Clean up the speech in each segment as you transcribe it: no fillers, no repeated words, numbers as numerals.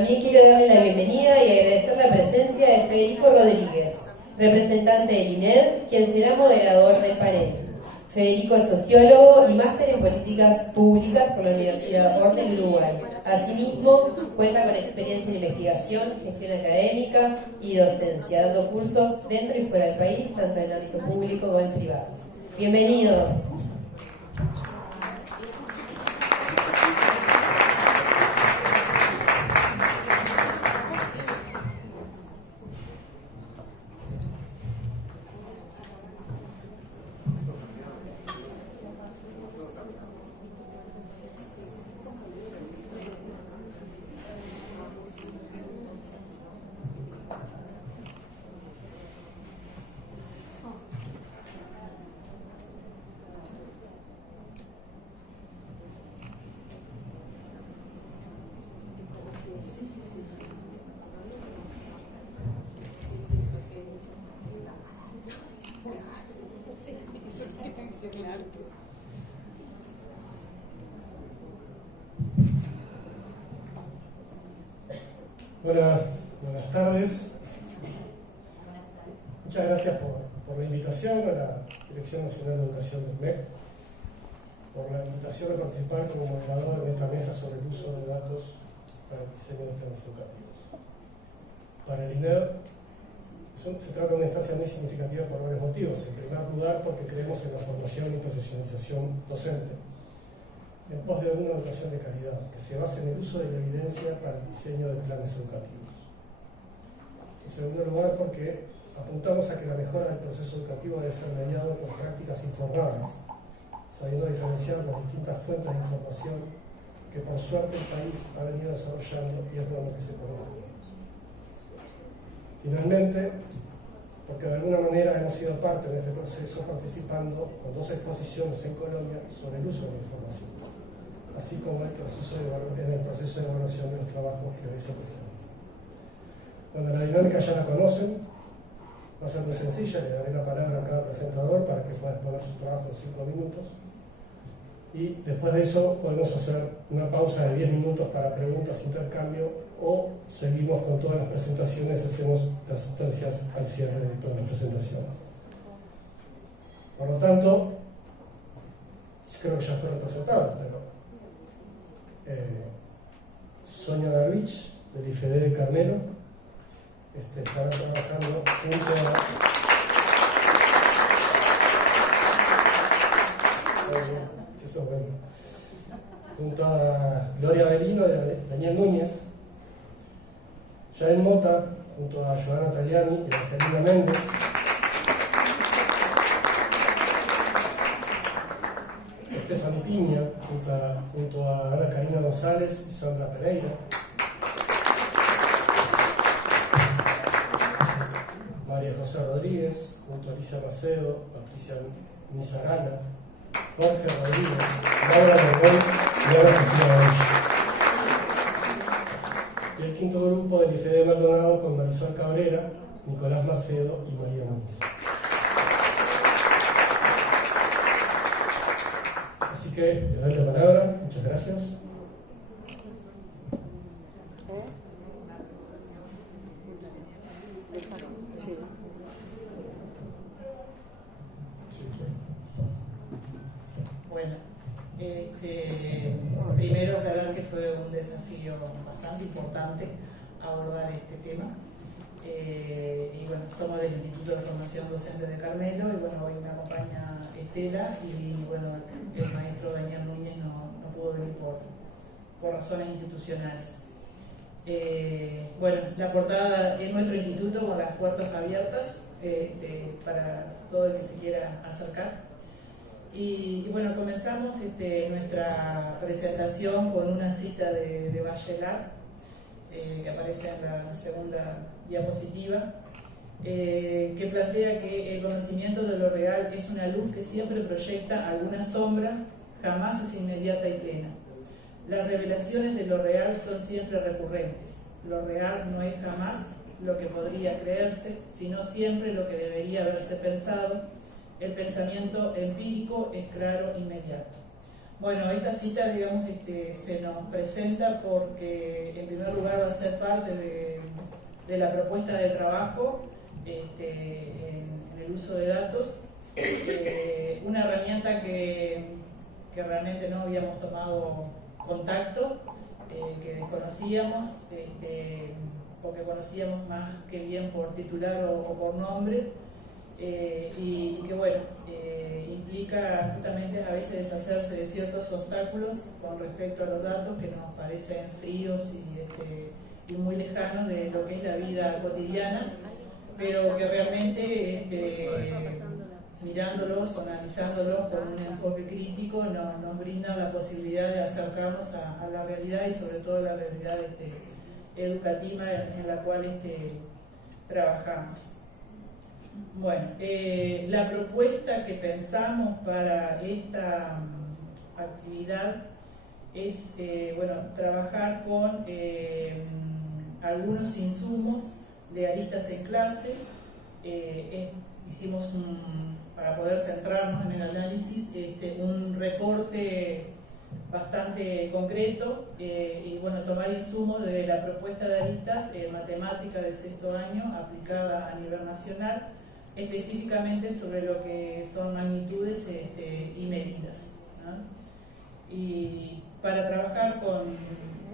También quiero darle la bienvenida y agradecer la presencia de Federico Rodríguez, representante del INED, quien será moderador del panel. Federico es sociólogo y máster en políticas públicas por la Universidad Orden del Uruguay. Asimismo, cuenta con experiencia en investigación, gestión académica y docencia, dando cursos dentro y fuera del país, tanto en el ámbito público como en el privado. Bienvenidos. Buenas tardes. Muchas gracias por la invitación a la Dirección Nacional de Educación del MEC, por la invitación a participar como moderador en esta mesa sobre el uso de datos para el diseño de planes educativos. Para el INED se trata de una instancia muy significativa por varios motivos. En primer lugar, porque creemos en la formación y profesionalización docente, en pos de una educación de calidad, que se base en el uso de la evidencia para el diseño de planes educativos. En segundo lugar, porque apuntamos a que la mejora del proceso educativo debe ser mediado por prácticas informadas, sabiendo diferenciar las distintas fuentes de información que por suerte el país ha venido desarrollando y es bueno que se conozca. Finalmente, porque de alguna manera hemos sido parte de este proceso participando con 2 exposiciones en Colombia sobre el uso de la información, así como en el proceso de evaluación de los trabajos que hoy se presentan. Bueno, la dinámica ya la conocen, va a ser muy sencilla, le daré la palabra a cada presentador para que pueda exponer su trabajo en 5 minutos. Y después de eso podemos hacer una pausa de 10 minutos para preguntas, intercambio, o seguimos con todas las presentaciones y hacemos las sustancias al cierre de todas las presentaciones. Por lo tanto, creo que ya fueron presentadas, pero Sonia Darwich, del IFD de Carmelo, estará trabajando junto a Gloria Belino de Daniel Núñez, Yael Mota junto a Joana Tagliani y Angelina Méndez, Estefan Piña junto a Ana Karina González y Sandra Pereira, María José Rodríguez junto a Alicia Macedo, Patricia Mizarala, Jorge Rodríguez, Laura Morgón y Ana Cristina Bosch. Y el quinto grupo del IFD Maldonado con Marisol Cabrera, Nicolás Macedo y María Núñez. Así que les doy la palabra, muchas gracias. Bueno, primero aclarar que fue un desafío bastante importante abordar este tema. Y bueno, somos del Instituto de Formación Docente de Carmelo y bueno, hoy me acompaña Estela y bueno, el maestro Daniel Núñez no pudo venir por razones institucionales. Bueno, la portada es nuestro instituto con las puertas abiertas para todo el que se quiera acercar. Y bueno, comenzamos nuestra presentación con una cita de Bachelard, que aparece en la segunda diapositiva, que plantea que el conocimiento de lo real es una luz que siempre proyecta alguna sombra, jamás es inmediata y plena. Las revelaciones de lo real son siempre recurrentes. Lo real no es jamás lo que podría creerse, sino siempre lo que debería haberse pensado. El pensamiento empírico es claro e inmediato. Bueno, esta cita, digamos, se nos presenta porque, en primer lugar, va a ser parte de la propuesta de trabajo en el uso de datos, una herramienta que realmente no habíamos tomado contacto, que desconocíamos, porque conocíamos más que bien por titular o por nombre, y que bueno, implica justamente a veces deshacerse de ciertos obstáculos con respecto a los datos que nos parecen fríos y muy lejanos de lo que es la vida cotidiana, pero que realmente mirándolos o analizándolos con un enfoque crítico nos brindan la posibilidad de acercarnos a la realidad y sobre todo a la realidad educativa en la cual trabajamos. Bueno, la propuesta que pensamos para esta actividad es trabajar con algunos insumos de aristas en clase. Hicimos para poder centrarnos en el análisis, un recorte bastante concreto y bueno, tomar insumos de la propuesta de aristas matemática del sexto año aplicada a nivel nacional, específicamente sobre lo que son magnitudes y medidas, ¿no? Y para trabajar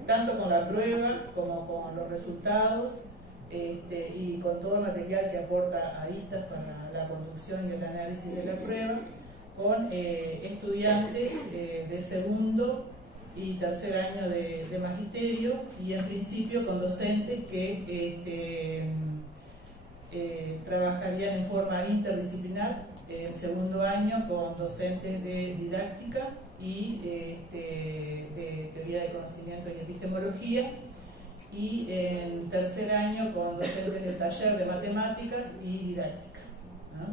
tanto con la prueba como con los resultados, y con todo el material que aporta aristas para la construcción y el análisis de la prueba, con estudiantes de segundo y tercer año de magisterio, y en principio con docentes que trabajarían en forma interdisciplinar en segundo año con docentes de didáctica y de teoría del conocimiento y epistemología, y en tercer año con docentes del taller de matemáticas y didáctica, ¿no?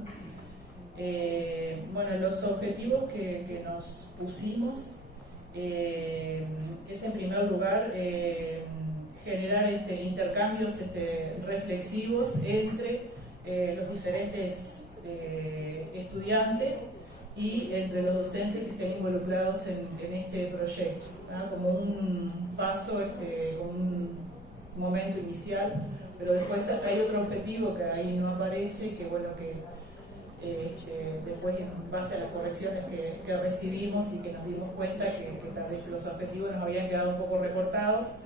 Bueno, los objetivos que nos pusimos es en primer lugar generar intercambios reflexivos entre los diferentes estudiantes y entre los docentes que estén involucrados en este proyecto, ¿no? Como un paso, como un momento inicial, pero después hay otro objetivo que ahí no aparece, que bueno, que después en base a las correcciones que recibimos y que nos dimos cuenta que tal vez los objetivos nos habían quedado un poco recortados,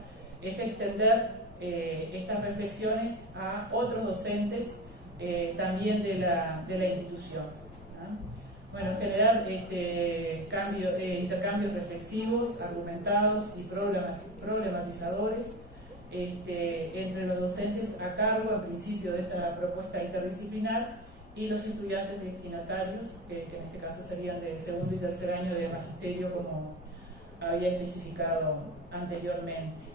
es extender estas reflexiones a otros docentes también de la institución, ¿no? Bueno, generar intercambios reflexivos, argumentados y problematizadores entre los docentes a cargo, en principio, de esta propuesta interdisciplinar y los estudiantes destinatarios, que en este caso serían de segundo y tercer año de magisterio, como había especificado anteriormente.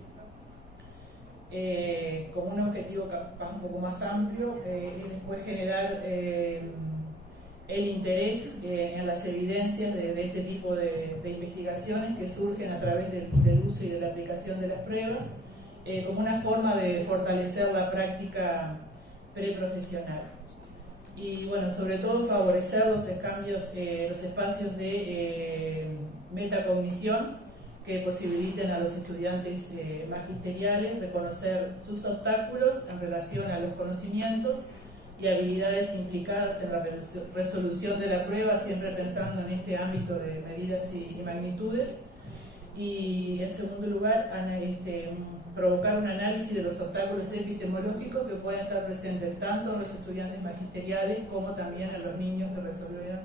Como un objetivo capaz un poco más amplio, es después generar el interés en las evidencias de este tipo de investigaciones que surgen a través del uso y de la aplicación de las pruebas, como una forma de fortalecer la práctica preprofesional. Y bueno, sobre todo favorecer los espacios de metacognición que posibiliten a los estudiantes magisteriales reconocer sus obstáculos en relación a los conocimientos y habilidades implicadas en la resolución de la prueba, siempre pensando en este ámbito de medidas y magnitudes. Y en segundo lugar, provocar un análisis de los obstáculos epistemológicos que pueden estar presentes tanto en los estudiantes magisteriales como también en los niños que resolvieron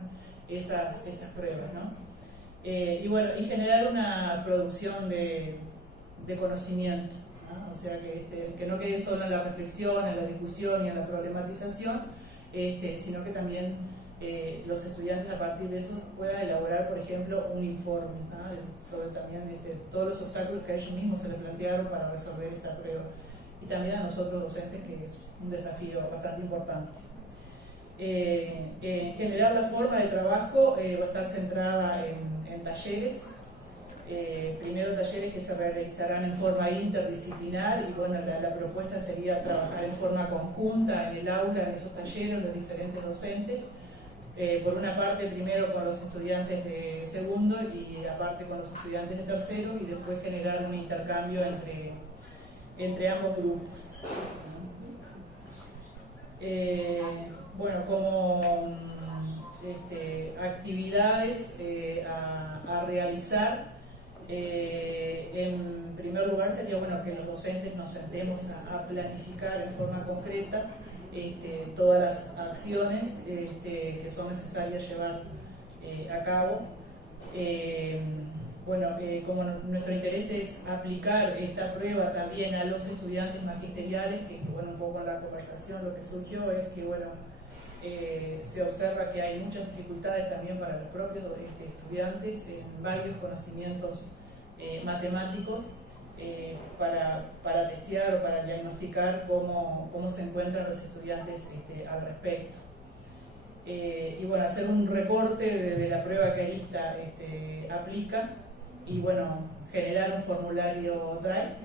esas pruebas, ¿no? Y bueno, y generar una producción de conocimiento, ¿no? O sea, que no quede solo en la reflexión, en la discusión y en la problematización, sino que también los estudiantes a partir de eso puedan elaborar, por ejemplo, un informe, ¿no? Sobre también todos los obstáculos que a ellos mismos se les plantearon para resolver esta prueba, y también a nosotros docentes, que es un desafío bastante importante. En general, la forma de trabajo va a estar centrada en talleres, primero talleres que se realizarán en forma interdisciplinar, y bueno, la propuesta sería trabajar en forma conjunta en el aula, en esos talleres, los diferentes docentes, por una parte primero con los estudiantes de segundo y aparte con los estudiantes de tercero, y después generar un intercambio entre ambos grupos. Bueno, como actividades a realizar, en primer lugar sería bueno que los docentes nos sentemos a planificar en forma concreta todas las acciones que son necesarias llevar a cabo. Bueno, como nuestro interés es aplicar esta prueba también a los estudiantes magisteriales, que bueno, un poco en la conversación lo que surgió es que bueno, se observa que hay muchas dificultades también para los propios estudiantes en varios conocimientos matemáticos para testear o para diagnosticar cómo se encuentran los estudiantes al respecto. Y bueno, hacer un reporte de la prueba que Arista aplica y bueno, generar un formulario Drive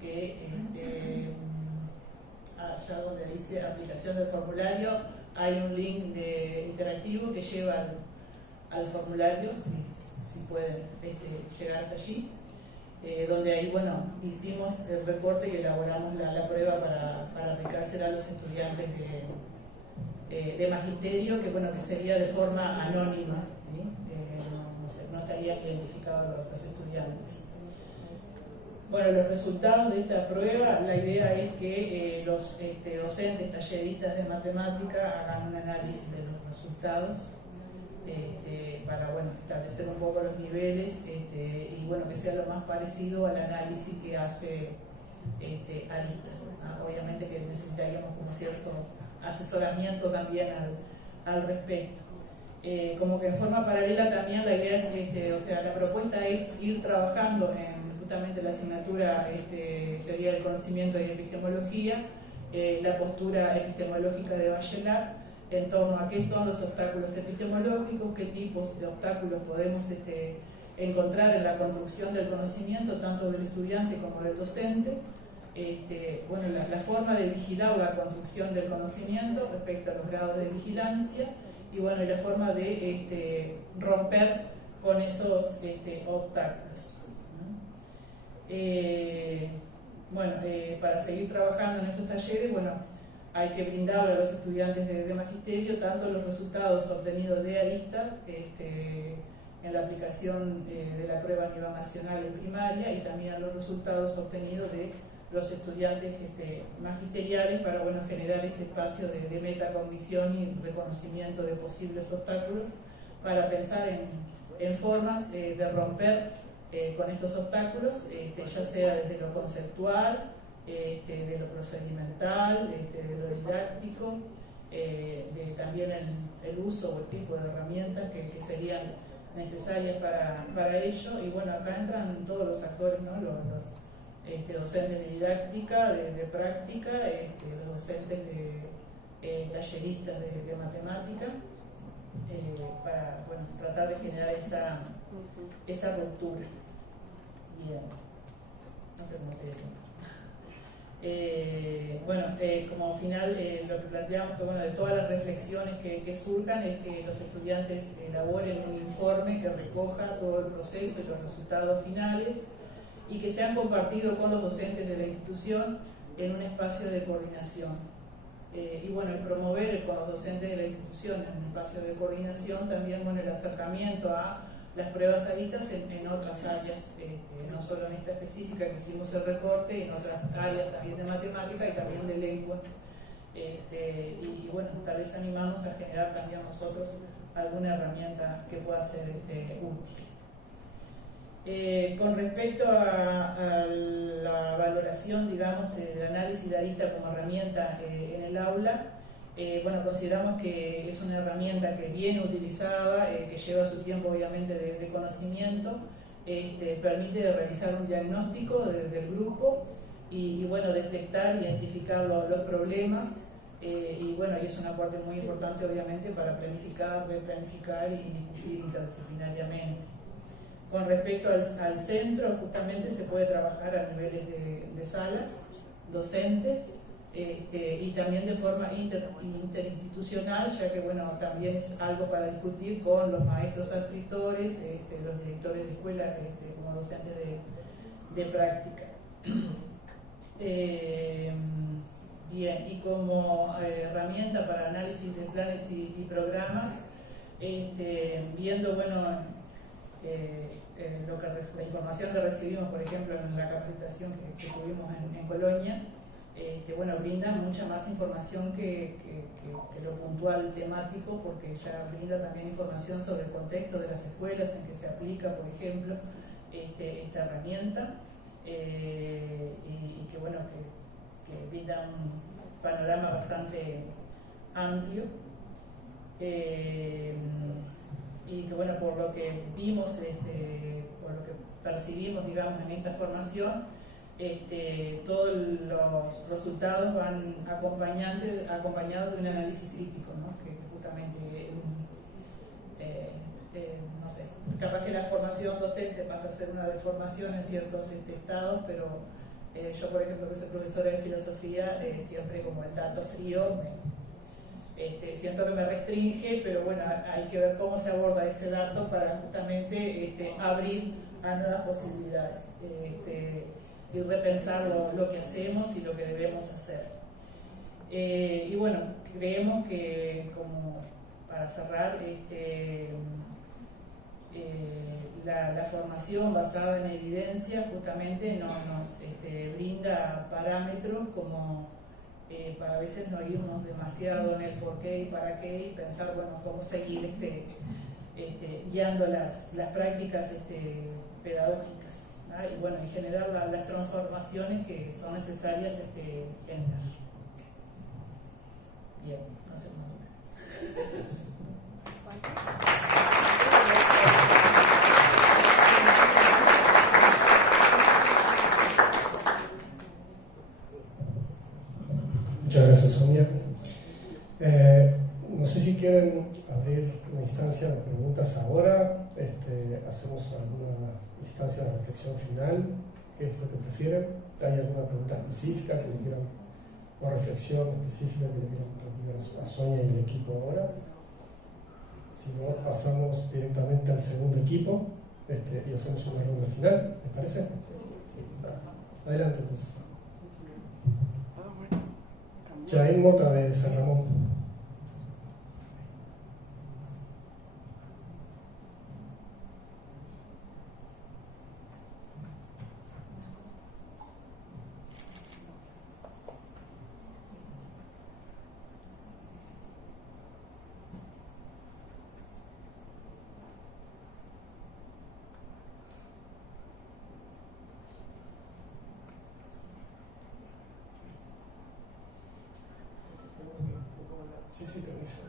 que allá donde dice aplicación del formulario hay un link interactivo que lleva al formulario, si pueden llegar hasta allí, donde ahí bueno, hicimos el reporte y elaboramos la prueba para aplicársela a los estudiantes de magisterio, que bueno, que sería de forma anónima, ¿sí? No estarían identificados los estudiantes. Bueno, los resultados de esta prueba, la idea es que los docentes, talleristas de matemática hagan un análisis de los resultados para bueno, establecer un poco los niveles y bueno, que sea lo más parecido al análisis que hace Aristas. Obviamente que necesitaríamos como cierto asesoramiento también al respecto. Como que en forma paralela también la idea es, o sea, la propuesta es ir trabajando en justamente la asignatura Teoría del Conocimiento y Epistemología, la postura epistemológica de Bachelard en torno a qué son los obstáculos epistemológicos, qué tipos de obstáculos podemos encontrar en la construcción del conocimiento, tanto del estudiante como del docente, bueno, la forma de vigilar la construcción del conocimiento respecto a los grados de vigilancia, y bueno, la forma de romper con esos obstáculos. Bueno, para seguir trabajando en estos talleres, bueno, hay que brindarle a los estudiantes de magisterio tanto los resultados obtenidos de Arista en la aplicación de la prueba a nivel nacional en primaria, y también los resultados obtenidos de los estudiantes magisteriales para bueno, generar ese espacio de metacognición y reconocimiento de posibles obstáculos para pensar en formas de romper con estos obstáculos, ya sea desde lo conceptual, de lo procedimental, de lo didáctico, de también el uso o el tipo de herramientas que serían necesarias para ello. Y bueno, acá entran todos los actores, ¿no? Los docentes de didáctica, de práctica, los docentes talleristas de matemática, para bueno, tratar de generar esa ruptura. Bien. No sé cómo te digo. Bueno, como final lo que planteamos que bueno, de todas las reflexiones que surjan es que los estudiantes elaboren un informe que recoja todo el proceso y los resultados finales y que sean compartidos con los docentes de la institución en un espacio de coordinación. Y bueno, el promover con los docentes de la institución en un espacio de coordinación también bueno, el acercamiento a las pruebas Aristas en otras áreas, no solo en esta específica que hicimos el recorte, en otras áreas también de matemática y también de lengua. Y bueno, tal vez animamos a generar también nosotros alguna herramienta que pueda ser útil. Con respecto a la valoración, digamos, del análisis de Arista como herramienta en el aula, bueno, consideramos que es una herramienta que viene utilizada, que lleva su tiempo obviamente de conocimiento, permite realizar un diagnóstico del grupo y bueno, detectar, identificar los problemas, y bueno, y es un aporte muy importante obviamente para planificar, replanificar y discutir interdisciplinariamente. Con respecto al centro, justamente se puede trabajar a niveles de salas, docentes, y también de forma interinstitucional, ya que bueno, también es algo para discutir con los maestros adscriptores, los directores de escuela como docentes de práctica. Bien, y como herramienta para análisis de planes y programas, viendo bueno, la información que recibimos, por ejemplo, en la capacitación que tuvimos en Colonia, bueno, brindan mucha más información que lo puntual temático, porque ya brinda también información sobre el contexto de las escuelas en que se aplica, por ejemplo, esta herramienta, y que bueno, que brinda un panorama bastante amplio, y que bueno, por lo que vimos, por lo que percibimos, digamos, en esta formación, todos los resultados van acompañados de un análisis crítico, ¿no? Que justamente, no sé, capaz que la formación docente pasa a ser una deformación en ciertos estados, pero yo, por ejemplo, que soy profesora de filosofía, siempre como el dato frío, siento que me restringe, pero bueno, hay que ver cómo se aborda ese dato para justamente abrir a nuevas posibilidades. Y repensar lo que hacemos y lo que debemos hacer. Y bueno, creemos que, como para cerrar, la formación basada en evidencia justamente nos brinda parámetros como para a veces no irnos demasiado en el por qué y para qué, y pensar, bueno, cómo seguir guiando las prácticas pedagógicas. Y bueno, y generar las transformaciones que son necesarias generar. Bien, no sé más. Muchas gracias, Sonia. No sé si quieren abrir una instancia de preguntas ahora, hacemos alguna instancia de reflexión final, ¿qué es lo que prefieren? ¿Hay alguna pregunta específica que le quieran, o reflexión específica que le quieran plantear a Sonia y el equipo ahora? Si no, pasamos directamente al segundo equipo y hacemos una ronda final, ¿les parece? Adelante, entonces. Jaén Mota de San Ramón. Sí, te dejo.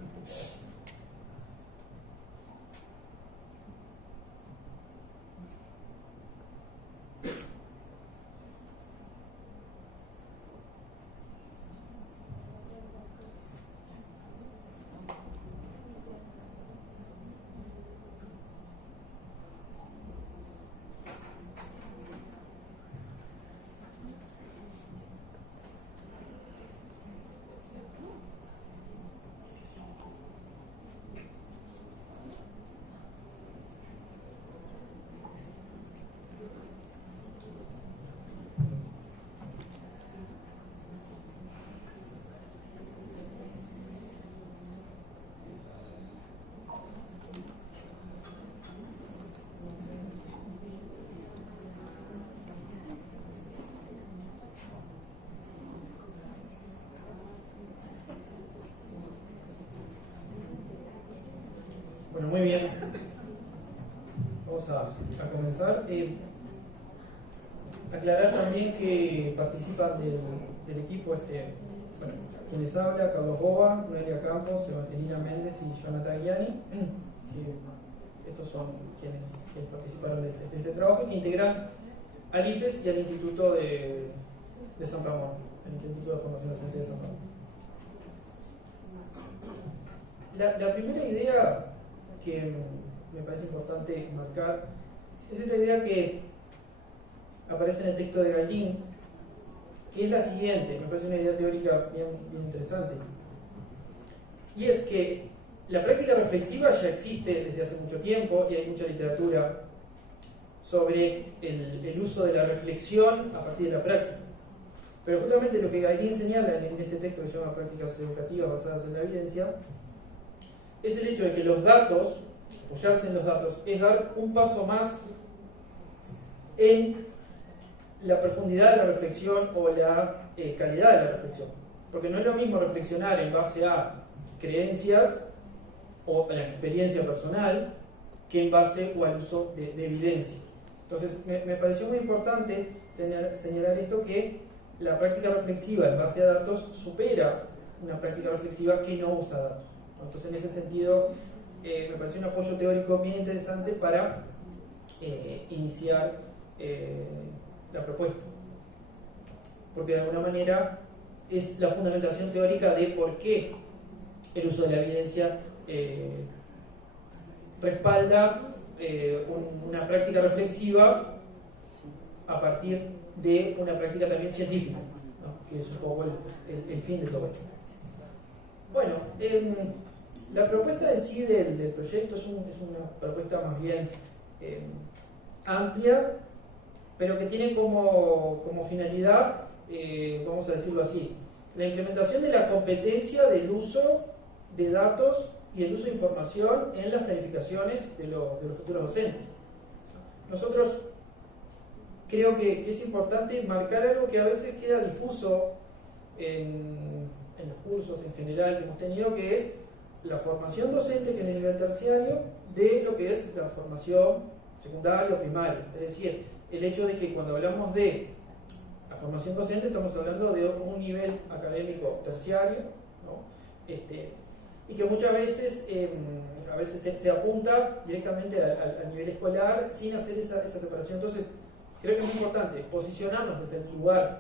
Bueno, muy bien. Vamos a comenzar. Aclarar también que participan del equipo bueno, quienes habla, Carlos Boba, Noelia Campos, Evangelina Méndez y Jonathan Tagliani. Estos son quienes participaron de este trabajo, que integran al IFES y al Instituto de San Ramón, el Instituto de Formación Docente de San Ramón. La primera idea que me parece importante marcar es esta idea que aparece en el texto de Gailín, que es la siguiente, me parece una idea teórica bien interesante. Y es que la práctica reflexiva ya existe desde hace mucho tiempo y hay mucha literatura sobre el uso de la reflexión a partir de la práctica. Pero justamente lo que Gairín señala en este texto que se llama Prácticas Educativas basadas en la evidencia es el hecho de que los datos, apoyarse en los datos, es dar un paso más en la profundidad de la reflexión o la calidad de la reflexión. Porque no es lo mismo reflexionar en base a creencias o a la experiencia personal que en base o al uso de evidencia. Entonces me pareció muy importante señalar esto, que la práctica reflexiva en base a datos supera una práctica reflexiva que no usa datos. Entonces en ese sentido me pareció un apoyo teórico bien interesante para iniciar la propuesta, porque de alguna manera es la fundamentación teórica de por qué el uso de la evidencia respalda una práctica reflexiva a partir de una práctica también científica, ¿no? Que es un poco el fin de todo esto. Bueno, la propuesta en sí del proyecto es una propuesta más bien amplia, pero que tiene como finalidad, vamos a decirlo así, la implementación de la competencia del uso de datos y el uso de información en las planificaciones de los futuros docentes. Nosotros creo que es importante marcar algo que a veces queda difuso en los cursos en general que hemos tenido, que es la formación docente, que es de nivel terciario, de lo que es la formación secundaria o primaria. Es decir, el hecho de que cuando hablamos de la formación docente estamos hablando de un nivel académico terciario, ¿no? Y que muchas veces, se apunta directamente al nivel escolar sin hacer esa separación. Entonces, creo que es muy importante posicionarnos desde el lugar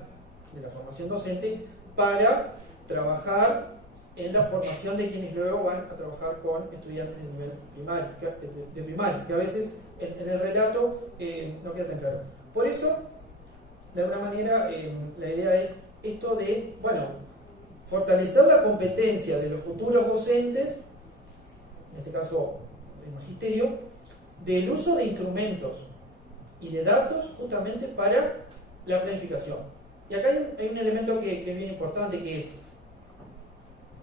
de la formación docente para trabajar en la formación de quienes luego van a trabajar con estudiantes de nivel primario, que a veces en el relato no queda tan claro. Por eso, de alguna manera, la idea es esto de, fortalecer la competencia de los futuros docentes, en este caso del magisterio, del uso de instrumentos y de datos justamente para la planificación. Y acá hay un elemento que es bien importante, que es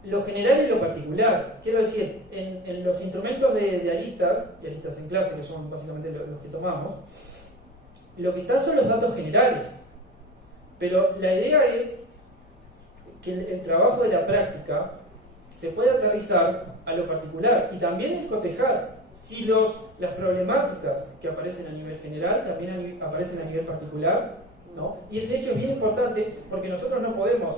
lo general y lo particular. Quiero decir, en los instrumentos de aristas, y aristas en clase, que son básicamente los que tomamos, lo que están son los datos generales. Pero la idea es que el trabajo de la práctica se puede aterrizar a lo particular y también escotejar si las problemáticas que aparecen a nivel general también aparecen a nivel particular, ¿no? Y ese hecho es bien importante porque nosotros no podemos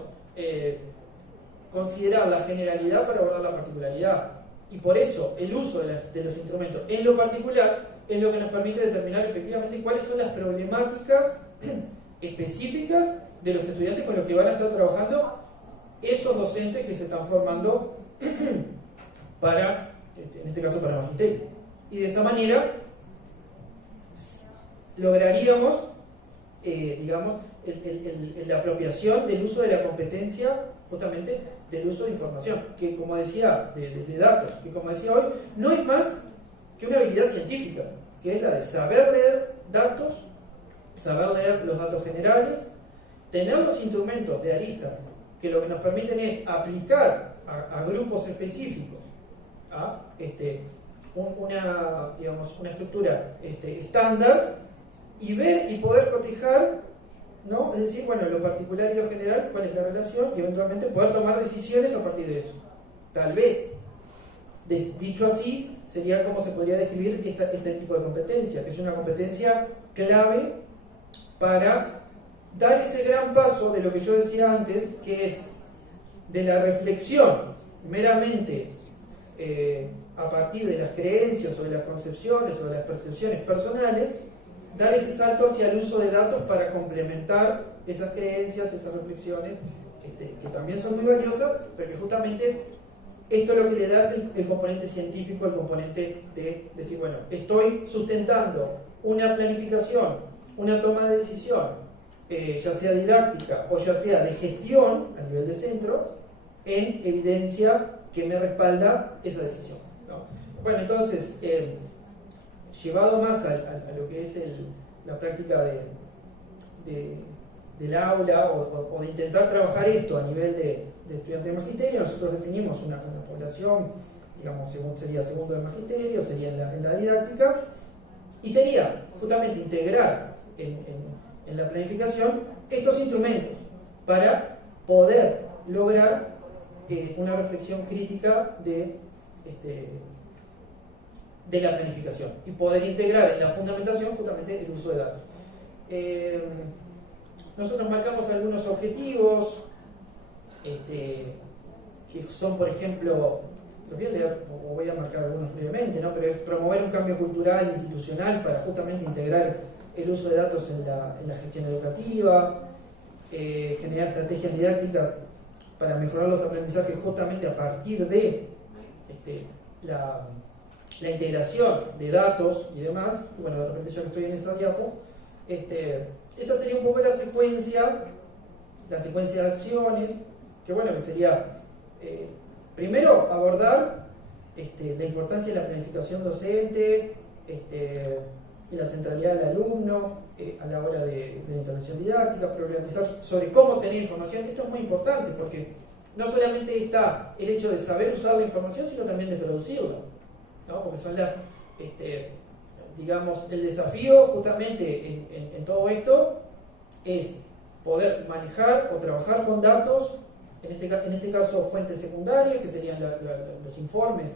considerar la generalidad para abordar la particularidad, y por eso el uso de los instrumentos en lo particular es lo que nos permite determinar efectivamente cuáles son las problemáticas específicas de los estudiantes con los que van a estar trabajando esos docentes que se están formando para, en este caso, para magisterio. Y de esa manera lograríamos, la apropiación del uso de la competencia, justamente del uso de información, que como decía, de datos, que como decía hoy, no es más que una habilidad científica, que es la de saber leer datos, saber leer los datos generales, tener los instrumentos de aristas que lo que nos permiten es aplicar a grupos específicos a una estructura estándar y ver y poder cotejar, ¿no? Es decir, lo particular y lo general, cuál es la relación, y eventualmente poder tomar decisiones a partir de eso. Tal vez, dicho así, sería como se podría describir este tipo de competencia, que es una competencia clave para dar ese gran paso de lo que yo decía antes, que es de la reflexión meramente a partir de las creencias o de las concepciones o de las percepciones personales, dar ese salto hacia el uso de datos para complementar esas creencias, esas reflexiones, que también son muy valiosas, pero que justamente esto lo que le da es el componente científico, el componente de decir, estoy sustentando una planificación, una toma de decisión ya sea didáctica o ya sea de gestión a nivel de centro, en evidencia que me respalda esa decisión, ¿no? Bueno, entonces, llevado más a lo que es la práctica del aula o de intentar trabajar esto a nivel de estudiante de magisterio, nosotros definimos una población, digamos, sería segundo de magisterio, sería en la didáctica, y sería justamente integrar en la planificación estos instrumentos para poder lograr una reflexión crítica de la planificación y poder integrar en la fundamentación justamente el uso de datos. Nosotros marcamos algunos objetivos que son, por ejemplo, los voy a leer o voy a marcar algunos brevemente, ¿no? Pero es promover un cambio cultural e institucional para justamente integrar el uso de datos en la gestión educativa, generar estrategias didácticas para mejorar los aprendizajes justamente a partir de la integración de datos y demás. Y bueno, de repente yo que estoy en esa diapo, esa sería un poco la secuencia de acciones, que bueno, que sería primero abordar la importancia de la planificación docente y la centralidad del alumno a la hora de la intervención didáctica, problematizar sobre cómo tener información. Esto es muy importante porque no solamente está el hecho de saber usar la información, sino también de producirla, ¿no? Porque son digamos, el desafío justamente en todo esto es poder manejar o trabajar con datos, en este caso fuentes secundarias, que serían los informes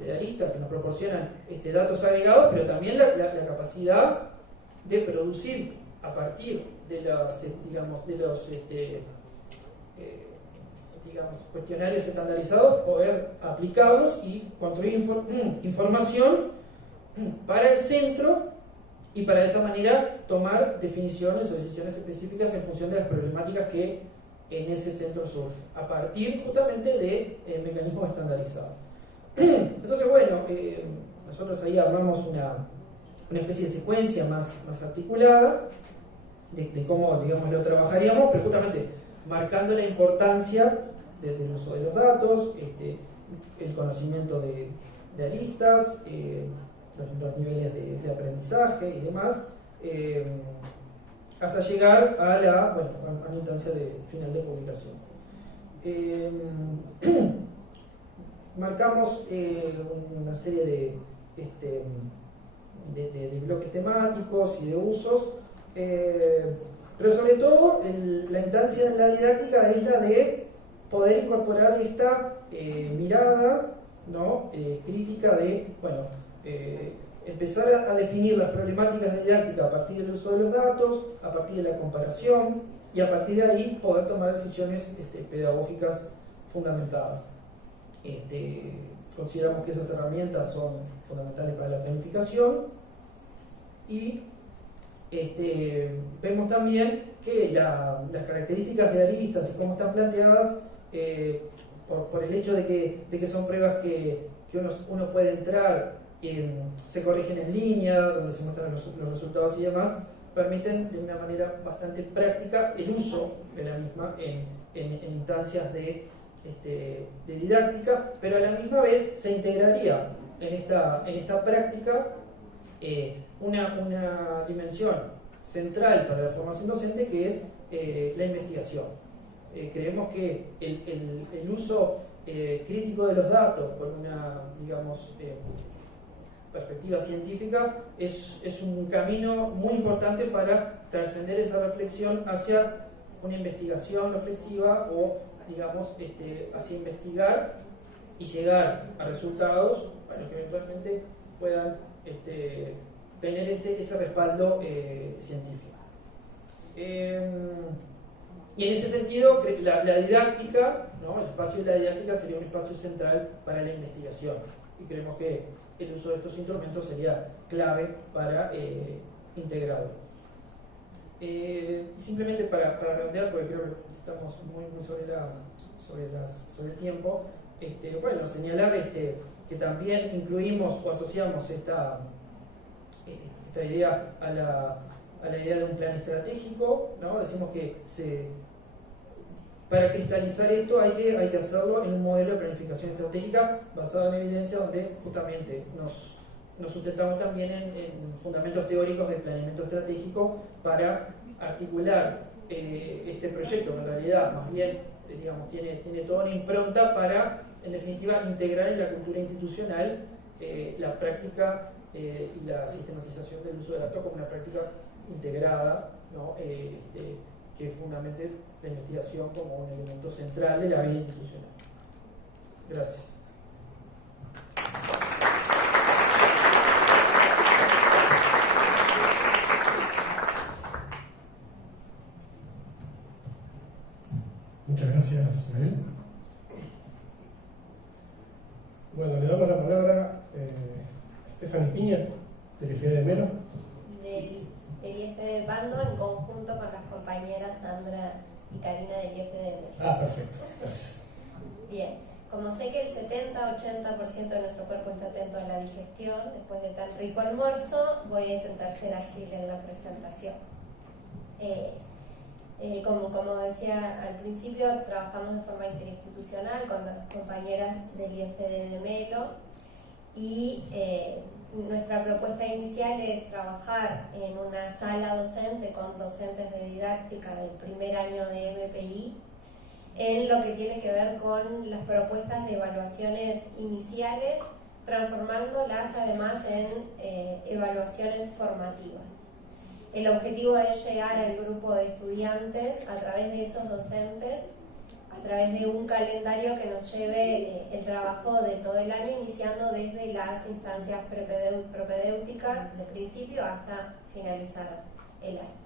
de aristas que nos proporcionan datos agregados, pero también la capacidad de producir a partir de los cuestionarios estandarizados, poder aplicarlos y construir información para el centro y para de esa manera tomar definiciones o decisiones específicas en función de las problemáticas que en ese centro surgen, a partir justamente de mecanismos estandarizados. Entonces, bueno, nosotros ahí armamos una especie de secuencia más articulada de cómo, digamos, lo trabajaríamos, pero justamente marcando la importancia del uso de los datos, el conocimiento de aristas, los niveles de aprendizaje y demás, hasta llegar a la instancia de final de publicación. Marcamos una serie de bloques temáticos y de usos, pero sobre todo la instancia en la didáctica es la de poder incorporar esta mirada, ¿no? Crítica de, empezar a definir las problemáticas de didáctica a partir del uso de los datos, a partir de la comparación, y a partir de ahí poder tomar decisiones pedagógicas fundamentadas. Consideramos que esas herramientas son fundamentales para la planificación, y vemos también que las características de aristas y cómo están planteadas, por el hecho de que son pruebas que uno puede entrar, se corrigen en línea, donde se muestran los resultados y demás, permiten de una manera bastante práctica el uso de la misma en instancias de didáctica, pero a la misma vez se integraría en esta práctica una dimensión central para la formación docente, que es la investigación. Creemos que el uso crítico de los datos con una, digamos, perspectiva científica es un camino muy importante para trascender esa reflexión hacia una investigación reflexiva, o digamos, hacia investigar y llegar a resultados que eventualmente puedan tener ese respaldo científico. Y en ese sentido, la didáctica, ¿no? El espacio de la didáctica sería un espacio central para la investigación, y creemos que el uso de estos instrumentos sería clave para integrarlo. Simplemente para redondear, porque creo que estamos muy sobre el tiempo, señalar que también incluimos o asociamos esta idea a a la idea de un plan estratégico, ¿no? Decimos que para cristalizar esto hay que hacerlo en un modelo de planificación estratégica basado en evidencia, donde justamente nos sustentamos también en fundamentos teóricos del planeamiento estratégico para articular este proyecto, que en realidad más bien digamos, tiene toda una impronta para, en definitiva, integrar en la cultura institucional la práctica y la sistematización del uso de datos como una práctica integrada, ¿no? Que fundamente la investigación como un elemento central de la vida institucional. Gracias. Muchas gracias, Mael. Bueno, le damos la palabra a Stephanie Piña, del IFED de Melo. Del IFED de Pando, en conjunto con las compañeras Sandra y Karina del IFED de Melo. Ah, perfecto. Gracias. Bien, como sé que el 70-80% de nuestro cuerpo está atento a la digestión, después de tan rico almuerzo, voy a intentar ser ágil en la presentación. Como decía al principio, trabajamos de forma interinstitucional con las compañeras del IFED de Melo y nuestra propuesta inicial es trabajar en una sala docente con docentes de didáctica del primer año de MPI en lo que tiene que ver con las propuestas de evaluaciones iniciales, transformándolas además en evaluaciones formativas. El objetivo es llegar al grupo de estudiantes a través de esos docentes, a través de un calendario que nos lleve el trabajo de todo el año, iniciando desde las instancias propedéuticas de principio hasta finalizar el año.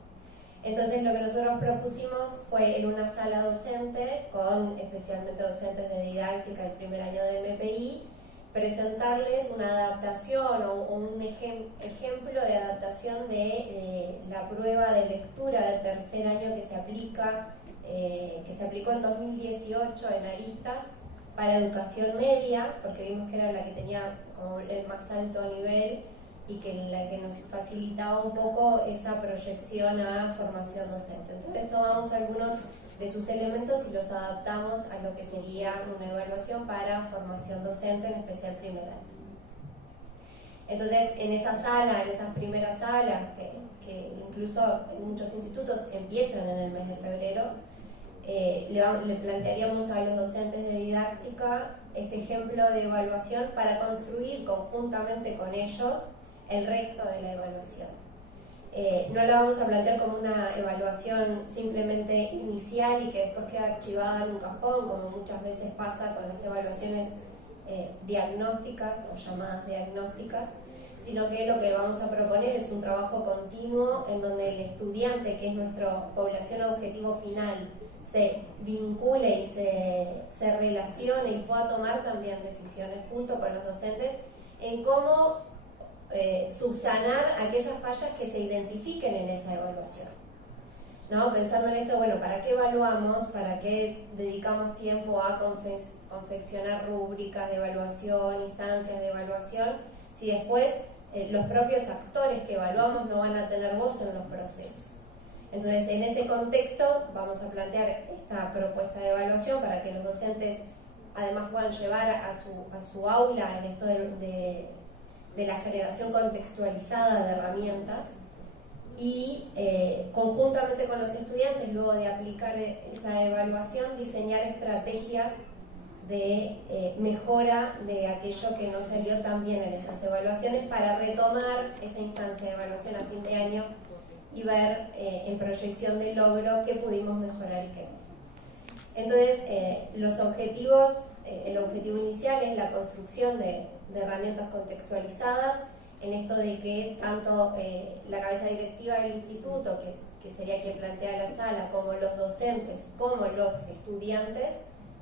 Entonces lo que nosotros propusimos fue en una sala docente, con especialmente docentes de didáctica el primer año del MPI, presentarles una adaptación o un ejemplo de adaptación de la prueba de lectura del tercer año que se aplicó en 2018 en Aristas para educación media, porque vimos que era la que tenía como el más alto nivel y que la que nos facilitaba un poco esa proyección a formación docente. Entonces tomamos algunos de sus elementos y los adaptamos a lo que sería una evaluación para formación docente, en especial primer año. Entonces, en esa sala, en esas primeras salas, que incluso en muchos institutos empiezan en el mes de febrero, le plantearíamos a los docentes de didáctica este ejemplo de evaluación para construir conjuntamente con ellos el resto de la evaluación. No la vamos a plantear como una evaluación simplemente inicial y que después queda archivada en un cajón, como muchas veces pasa con las evaluaciones diagnósticas o llamadas diagnósticas, sino que lo que vamos a proponer es un trabajo continuo en donde el estudiante, que es nuestra población objetivo final, se vincule y se relacione y pueda tomar también decisiones junto con los docentes en cómo subsanar aquellas fallas que se identifiquen en esa evaluación, ¿no? Pensando en esto, bueno, ¿para qué evaluamos? ¿Para qué dedicamos tiempo a confeccionar rúbricas de evaluación, instancias de evaluación, si después los propios actores que evaluamos no van a tener voz en los procesos? Entonces, en ese contexto vamos a plantear esta propuesta de evaluación para que los docentes además puedan llevar a su aula en esto de la generación contextualizada de herramientas y conjuntamente con los estudiantes, luego de aplicar esa evaluación, diseñar estrategias de mejora de aquello que no salió tan bien en esas evaluaciones para retomar esa instancia de evaluación a fin de año y ver en proyección de logro qué pudimos mejorar y qué no. Entonces, los objetivos, el objetivo inicial es la construcción de herramientas contextualizadas, en esto de que tanto la cabeza directiva del instituto, que sería quien plantea la sala, como los docentes, como los estudiantes,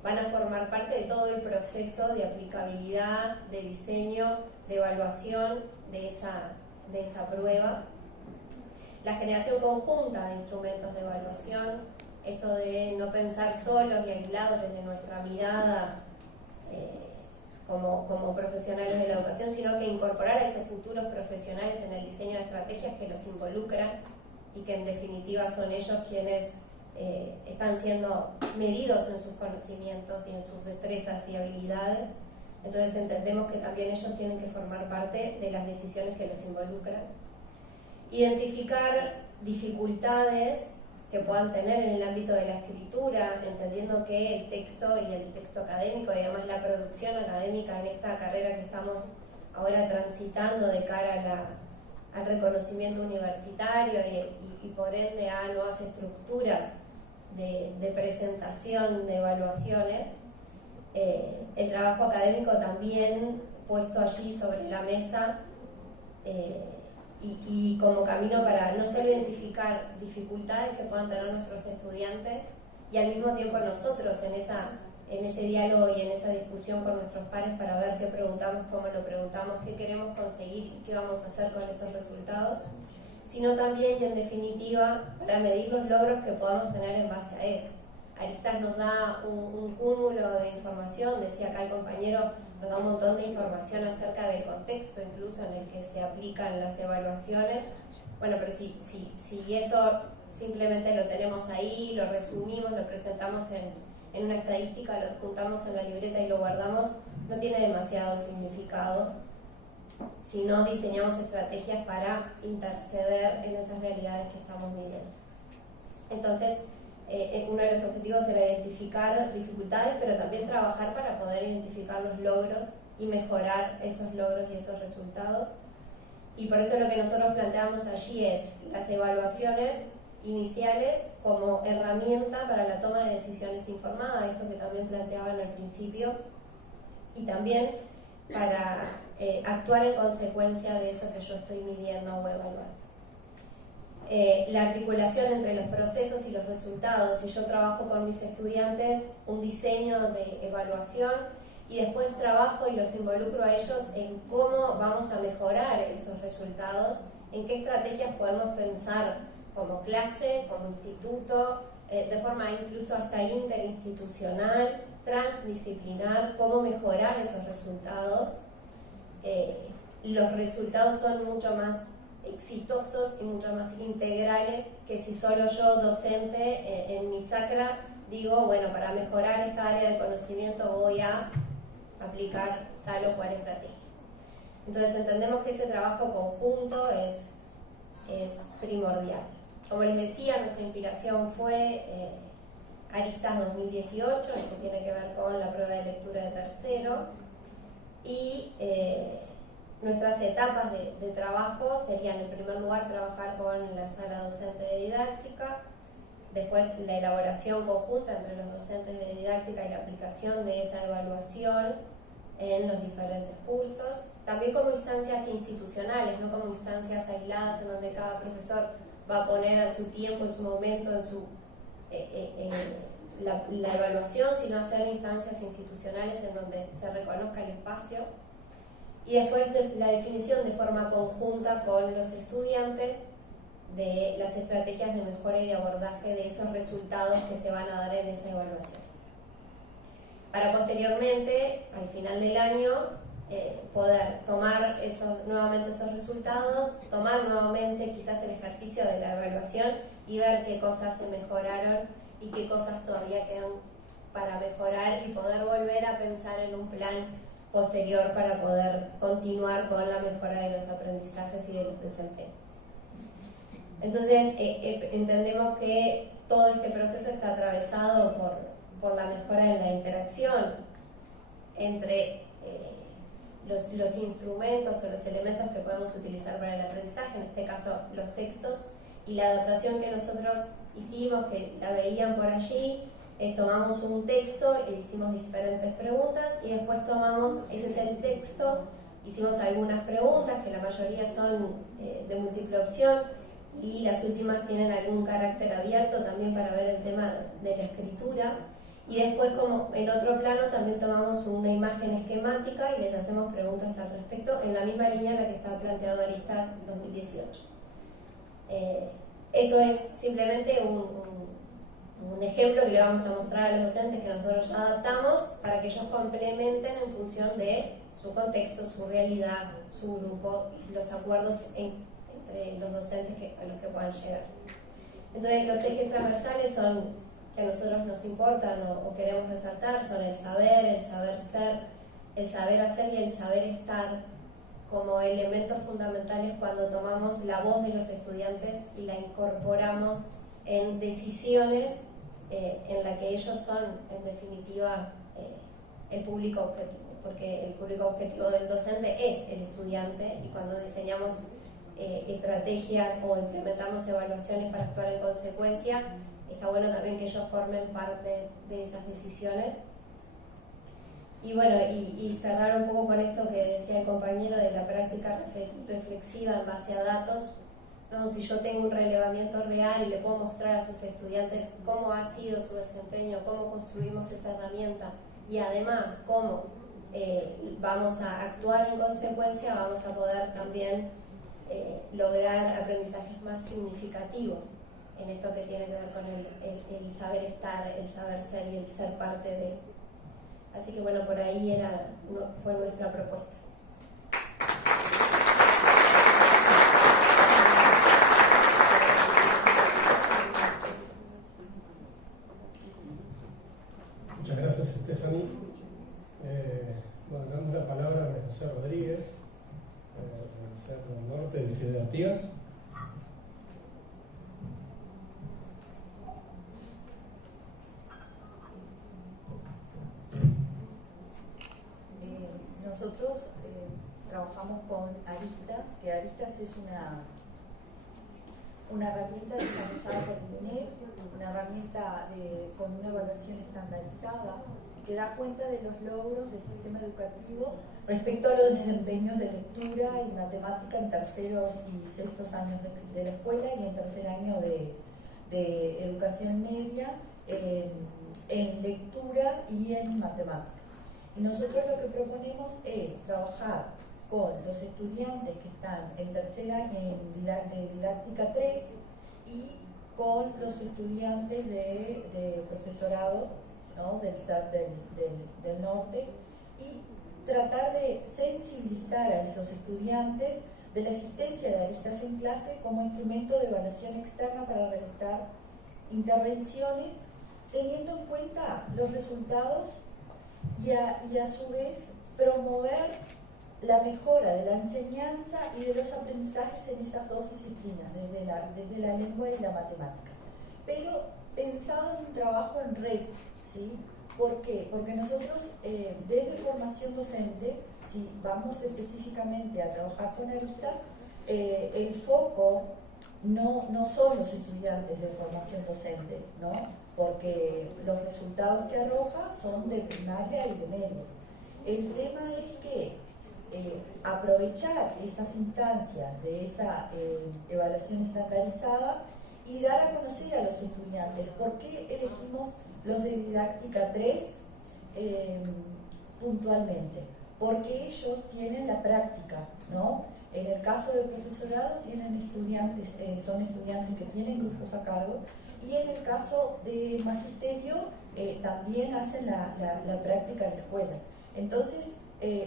van a formar parte de todo el proceso de aplicabilidad, de diseño, de evaluación de esa prueba. La generación conjunta de instrumentos de evaluación, esto de no pensar solos y aislados desde nuestra mirada como profesionales de la educación, sino que incorporar a esos futuros profesionales en el diseño de estrategias que los involucran y que en definitiva son ellos quienes están siendo medidos en sus conocimientos y en sus destrezas y habilidades. Entonces entendemos que también ellos tienen que formar parte de las decisiones que los involucran. Identificar dificultades que puedan tener en el ámbito de la escritura, entendiendo que el texto y el texto académico, digamos la producción académica en esta carrera que estamos ahora transitando de cara al reconocimiento universitario y por ende a nuevas estructuras de presentación de evaluaciones, el trabajo académico también puesto allí sobre la mesa y como camino para no solo identificar dificultades que puedan tener nuestros estudiantes y al mismo tiempo nosotros en ese diálogo y en esa discusión con nuestros pares para ver qué preguntamos, cómo lo preguntamos, qué queremos conseguir y qué vamos a hacer con esos resultados, sino también y en definitiva para medir los logros que podamos tener en base a eso. Aristas nos da un cúmulo de información, decía acá el compañero, nos da un montón de información acerca del contexto incluso en el que se aplican las evaluaciones. Bueno, pero si eso simplemente lo tenemos ahí, lo resumimos, lo presentamos en una estadística, lo juntamos en la libreta y lo guardamos, no tiene demasiado significado si no diseñamos estrategias para interceder en esas realidades que estamos midiendo. Entonces, uno de los objetivos era identificar dificultades, pero también trabajar para poder identificar los logros y mejorar esos logros y esos resultados. Y por eso lo que nosotros planteamos allí es las evaluaciones iniciales como herramienta para la toma de decisiones informada, esto que también planteaban al principio, y también para actuar en consecuencia de eso que yo estoy midiendo o evaluando. La articulación entre los procesos y los resultados. Si yo trabajo con mis estudiantes un diseño de evaluación y después trabajo y los involucro a ellos en cómo vamos a mejorar esos resultados, en qué estrategias podemos pensar como clase, como instituto, de forma incluso hasta interinstitucional, transdisciplinar, cómo mejorar esos resultados. Los resultados son mucho más exitosos y mucho más integrales que si solo yo, docente, en mi chacra, digo, bueno, para mejorar esta área de conocimiento voy a aplicar tal o cual estrategia. Entonces entendemos que ese trabajo conjunto es primordial. Como les decía, nuestra inspiración fue Aristas 2018, el que tiene que ver con la prueba de lectura de tercero, y nuestras etapas de trabajo serían, en primer lugar, trabajar con la sala docente de didáctica, después la elaboración conjunta entre los docentes de didáctica y la aplicación de esa evaluación en los diferentes cursos, también como instancias institucionales, no como instancias aisladas en donde cada profesor va a poner a su tiempo, en su momento, la evaluación, sino hacer instancias institucionales en donde se reconozca el espacio. Y después la definición de forma conjunta con los estudiantes de las estrategias de mejora y de abordaje de esos resultados que se van a dar en esa evaluación. Para posteriormente, al final del año, poder tomar nuevamente esos resultados, tomar nuevamente quizás el ejercicio de la evaluación y ver qué cosas se mejoraron y qué cosas todavía quedan para mejorar y poder volver a pensar en un plan posterior para poder continuar con la mejora de los aprendizajes y de los desempeños. Entonces, entendemos que todo este proceso está atravesado por la mejora en la interacción entre los instrumentos o los elementos que podemos utilizar para el aprendizaje, en este caso los textos, y la adaptación que nosotros hicimos, que la veían por allí. Tomamos un texto e hicimos diferentes preguntas y después ese es el texto, hicimos algunas preguntas que la mayoría son de múltiple opción y las últimas tienen algún carácter abierto también para ver el tema de la escritura, y después como en otro plano también tomamos una imagen esquemática y les hacemos preguntas al respecto en la misma línea en la que está planteado Aristas 2018. Eso es simplemente un ejemplo que le vamos a mostrar a los docentes que nosotros ya adaptamos para que ellos complementen en función de su contexto, su realidad, su grupo y los acuerdos entre los docentes a los que puedan llegar. Entonces los ejes transversales son, que a nosotros nos importan o queremos resaltar, son el saber ser, el saber hacer y el saber estar como elementos fundamentales cuando tomamos la voz de los estudiantes y la incorporamos en decisiones en la que ellos son, en definitiva, el público objetivo, porque el público objetivo del docente es el estudiante, y cuando diseñamos estrategias o implementamos evaluaciones para actuar en consecuencia, está bueno también que ellos formen parte de esas decisiones. Y bueno, y cerrar un poco con esto que decía el compañero de la práctica reflexiva en base a datos, ¿no? Si yo tengo un relevamiento real y le puedo mostrar a sus estudiantes cómo ha sido su desempeño, cómo construimos esa herramienta y además cómo vamos a actuar en consecuencia, vamos a poder también lograr aprendizajes más significativos en esto que tiene que ver con el saber estar, el saber ser y el ser parte de. Así que bueno, por ahí fue nuestra propuesta. Muchas gracias, Stephanie. Bueno, damos la palabra a María José Rodríguez, del Centro Norte de Fidel Artigas. Nosotros trabajamos con Aristas, que Aristas es una herramienta desarrollada por el INEF, una herramienta con una evaluación estandarizada que da cuenta de los logros del sistema educativo respecto a los desempeños de lectura y matemática en terceros y sextos años de la escuela y en tercer año de educación media en lectura y en matemática. Y nosotros lo que proponemos es trabajar con los estudiantes que están en tercer año de didáctica 3 y con los estudiantes de profesorado, ¿no? del SAT del norte, y tratar de sensibilizar a esos estudiantes de la existencia de Aristas en clase como instrumento de evaluación externa para realizar intervenciones teniendo en cuenta los resultados y a su vez promover la mejora de la enseñanza y de los aprendizajes en esas dos disciplinas, desde la lengua y la matemática. Pero pensado en un trabajo en red, ¿sí? ¿Por qué? Porque nosotros desde formación docente, si vamos específicamente a trabajar con Aristas, el foco no son los estudiantes de formación docente, ¿no? Porque los resultados que arroja son de primaria y de media. El tema es que aprovechar esas instancias de esa evaluación estandarizada y dar a conocer a los estudiantes por qué elegimos los de didáctica 3 puntualmente. Porque ellos tienen la práctica, ¿no? En el caso del profesorado tienen estudiantes, son estudiantes que tienen grupos a cargo, y en el caso de magisterio también hacen la práctica en la escuela. Entonces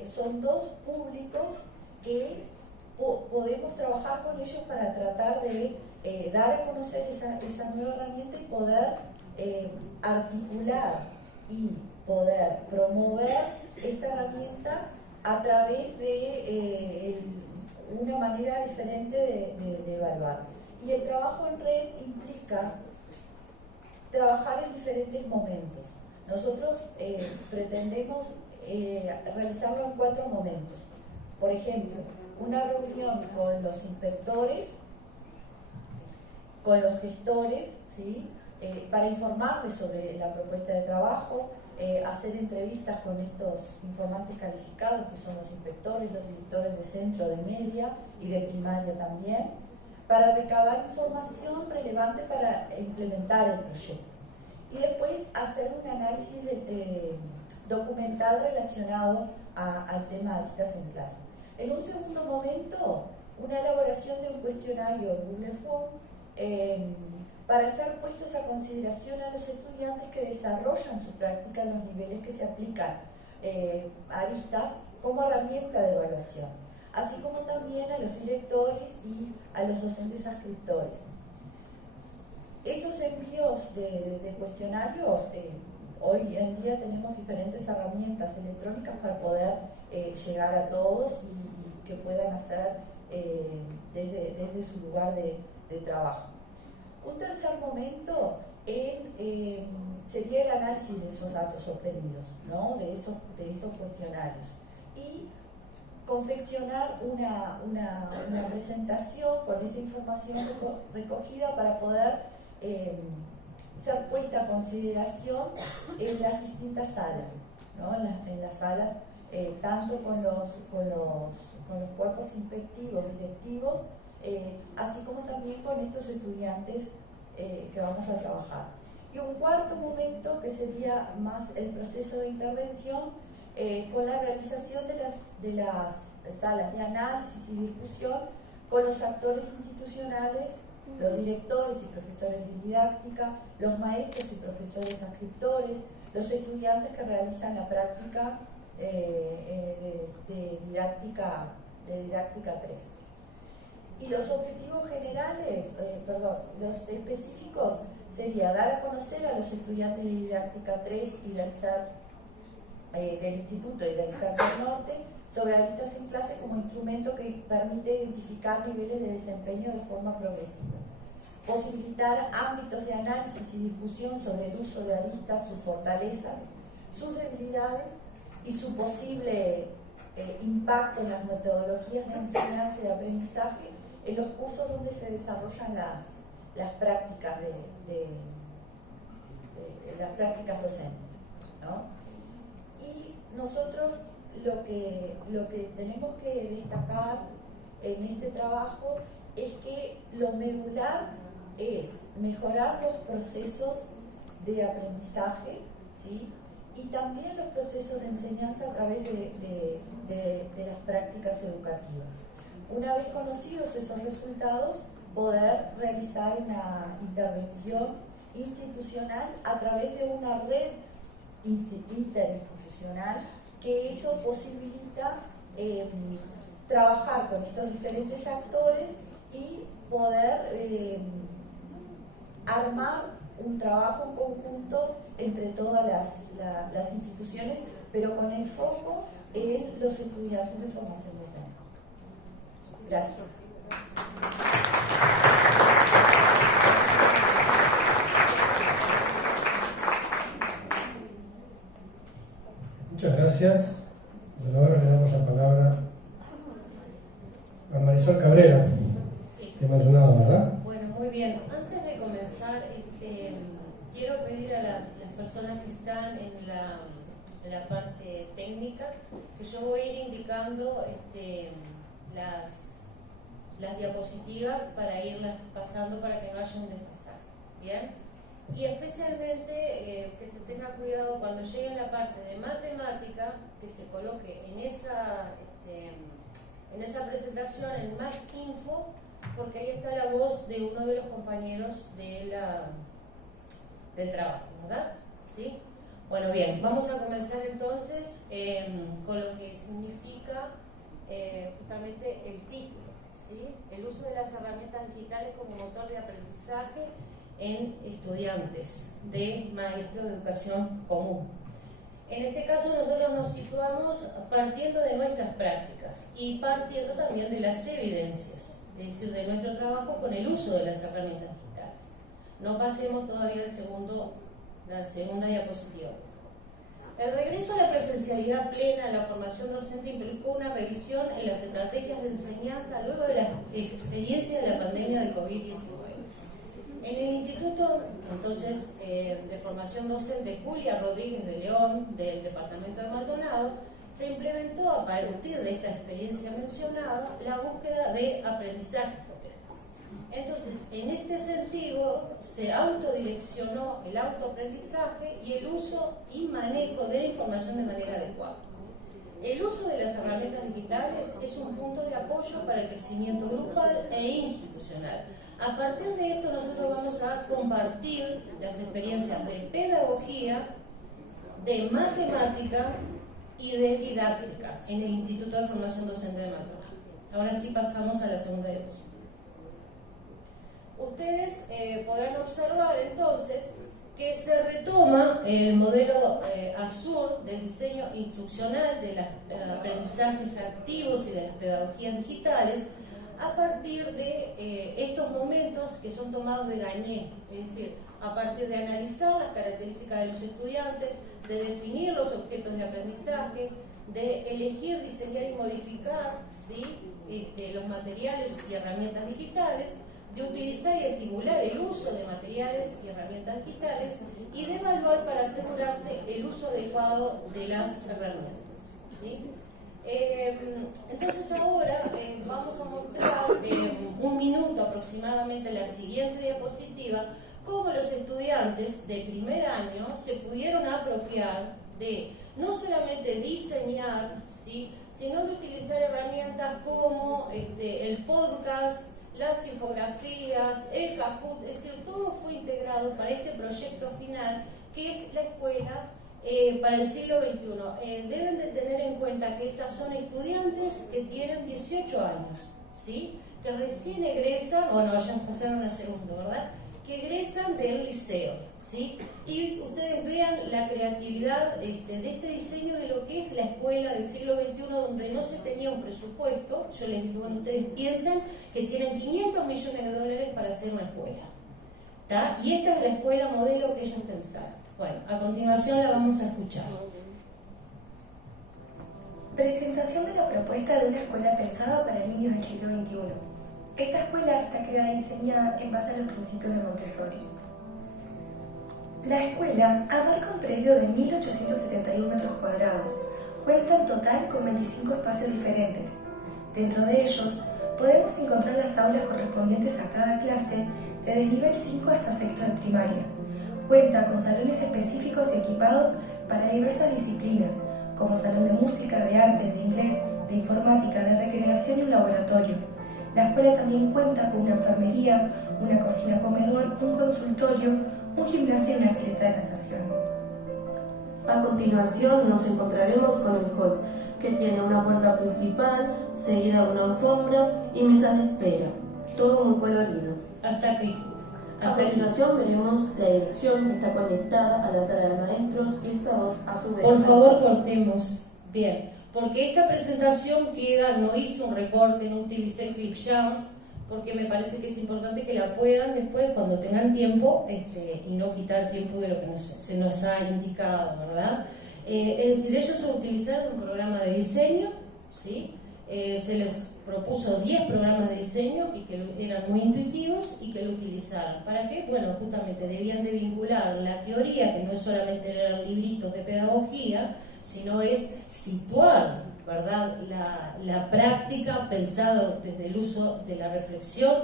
son dos públicos que podemos trabajar con ellos para tratar de dar a conocer esa nueva herramienta y poder articular y poder promover esta herramienta a través de una manera diferente de evaluar. Y el trabajo en red implica trabajar en diferentes momentos. Nosotros pretendemos realizarlo en 4 momentos. Por ejemplo, una reunión con los inspectores, con los gestores, ¿sí? Para informarles sobre la propuesta de trabajo, hacer entrevistas con estos informantes calificados, que son los inspectores, los directores de centro, de media y de primaria también, para recabar información relevante para implementar el proyecto. Y después hacer un análisis documental relacionado al tema de Aristas en clase. En un segundo momento, una elaboración de un cuestionario Google Form para ser puestos a consideración a los estudiantes que desarrollan su práctica en los niveles que se aplican a Aristas como herramienta de evaluación. así como también a los directores y a los docentes adscriptores. Esos envíos de cuestionarios, hoy en día tenemos diferentes herramientas electrónicas para poder llegar a todos y que puedan hacer desde su lugar de trabajo. Un tercer momento sería el análisis de esos datos obtenidos, ¿no? de esos cuestionarios, y confeccionar una presentación con esa información recogida para poder ser puesta a consideración en las distintas salas, ¿no? en las salas tanto con los cuerpos inspectivos, directivos, así como también con estos estudiantes que vamos a trabajar. Y un cuarto momento que sería más el proceso de intervención con la realización de las salas de análisis y discusión con los actores institucionales, los directores y profesores de didáctica, los maestros y profesores adscriptores, los estudiantes que realizan la práctica de didáctica 3. Y los objetivos generales, los específicos, sería dar a conocer a los estudiantes de didáctica 3 y del CER del Instituto y del CER del Norte sobre aristas en clase como instrumento que permite identificar niveles de desempeño de forma progresiva. Posibilitar ámbitos de análisis y discusión sobre el uso de aristas, sus fortalezas, sus debilidades y su posible impacto en las metodologías de enseñanza y de aprendizaje en los cursos donde se desarrollan las prácticas las prácticas docentes, ¿no? Y nosotros lo que tenemos que destacar en este trabajo es que lo medular es mejorar los procesos de aprendizaje, ¿sí? Y también los procesos de enseñanza a través de las prácticas educativas. Una vez conocidos esos resultados, poder realizar una intervención institucional a través de una red interinstitucional, que eso posibilita trabajar con estos diferentes actores y poder armar un trabajo conjunto entre todas las instituciones, pero con el foco en los estudiantes de formación docente. Gracias. Muchas gracias. Bueno, ahora le damos la palabra a Marisol Cabrera, de Maldonado, ¿verdad? Bueno, muy bien. Antes de comenzar, quiero pedir a las personas que están en la parte técnica que yo voy a ir indicando las diapositivas para irlas pasando para que no haya un desfasaje. ¿Bien? Y especialmente que se tenga cuidado cuando llegue a la parte de matemática, que se coloque en esa presentación en más info, porque ahí está la voz de uno de los compañeros del trabajo, ¿verdad? ¿Sí? Bueno, bien, vamos a comenzar entonces con lo que significa justamente el título, ¿sí? El uso de las herramientas digitales como motor de aprendizaje en estudiantes de maestros de educación común. En este caso nosotros nos situamos partiendo de nuestras prácticas y partiendo también de las evidencias, es decir, de nuestro trabajo con el uso de las herramientas digitales. No pasemos todavía la segunda diapositiva. El regreso a la presencialidad plena en la formación docente implicó una revisión en las estrategias de enseñanza luego de la experiencia de la pandemia del COVID-19. En el Instituto, entonces, de Formación Docente Julia Rodríguez de León, del Departamento de Maldonado, se implementó a partir de esta experiencia mencionada la búsqueda de aprendizajes potentes. Entonces, en este sentido, se autodireccionó el autoaprendizaje y el uso y manejo de la información de manera adecuada. El uso de las herramientas digitales es un punto de apoyo para el crecimiento grupal e institucional. A partir de esto nosotros vamos a compartir las experiencias de pedagogía, de matemática y de didáctica en el Instituto de Formación Docente de Maldonado. Ahora sí pasamos a la segunda diapositiva. Ustedes podrán observar entonces que se retoma el modelo Azur del diseño instruccional de los aprendizajes activos y de las pedagogías digitales a partir de estos momentos que son tomados de Gagné, es decir, a partir de analizar las características de los estudiantes, de definir los objetos de aprendizaje, de elegir, diseñar y modificar, ¿sí?, los materiales y herramientas digitales, de utilizar y estimular el uso de materiales y herramientas digitales y de evaluar para asegurarse el uso adecuado de las herramientas, ¿sí? Entonces ahora vamos a mostrar un minuto aproximadamente en la siguiente diapositiva cómo los estudiantes de primer año se pudieron apropiar de no solamente diseñar, ¿sí?, sino de utilizar herramientas como el podcast, las infografías, el Kahoot, es decir, todo fue integrado para este proyecto final que es la escuela para el siglo XXI. Deben de tener en cuenta que estas son estudiantes que tienen 18 años, ¿sí?, que recién egresan, o no, ya pasaron a segundo, ¿verdad?, que egresan del liceo, ¿sí? Y ustedes vean la creatividad de este diseño de lo que es la escuela del siglo XXI, donde no se tenía un presupuesto. Yo les digo, bueno, ustedes piensan que tienen 500 millones de dólares para hacer una escuela, ¿tá? Y esta es la escuela modelo que ellos pensaron. Bueno, a continuación la vamos a escuchar. Presentación de la propuesta de una escuela pensada para niños del siglo XXI. Esta escuela está creada y diseñada en base a los principios de Montessori. La escuela abarca un predio de 1.871 metros cuadrados. Cuenta en total con 25 espacios diferentes. Dentro de ellos podemos encontrar las aulas correspondientes a cada clase desde nivel 5 hasta sexto de primaria. Cuenta con salones específicos y equipados para diversas disciplinas, como salón de música, de arte, de inglés, de informática, de recreación y un laboratorio. La escuela también cuenta con una enfermería, una cocina-comedor, un consultorio, un gimnasio y una pileta de natación. A continuación nos encontraremos con el hall, que tiene una puerta principal, seguida de una alfombra y mesas de espera. Todo muy colorido. Hasta aquí. A continuación veremos la dirección que está conectada a la sala de maestros y estas dos a su vez. Por favor, cortemos. Bien. Porque esta presentación queda, no hice un recorte, no utilicé Clipchamps, porque me parece que es importante que la puedan después, cuando tengan tiempo, y no quitar tiempo de lo que se nos ha indicado, ¿verdad? Es decir, ellos utilizaron un programa de diseño, ¿sí? Se les propuso 10 programas de diseño y que eran muy intuitivos y que lo utilizaron. ¿Para qué? Bueno, justamente debían de vincular la teoría, que no es solamente leer libritos de pedagogía, sino es situar, ¿verdad?, la práctica pensada desde el uso de la reflexión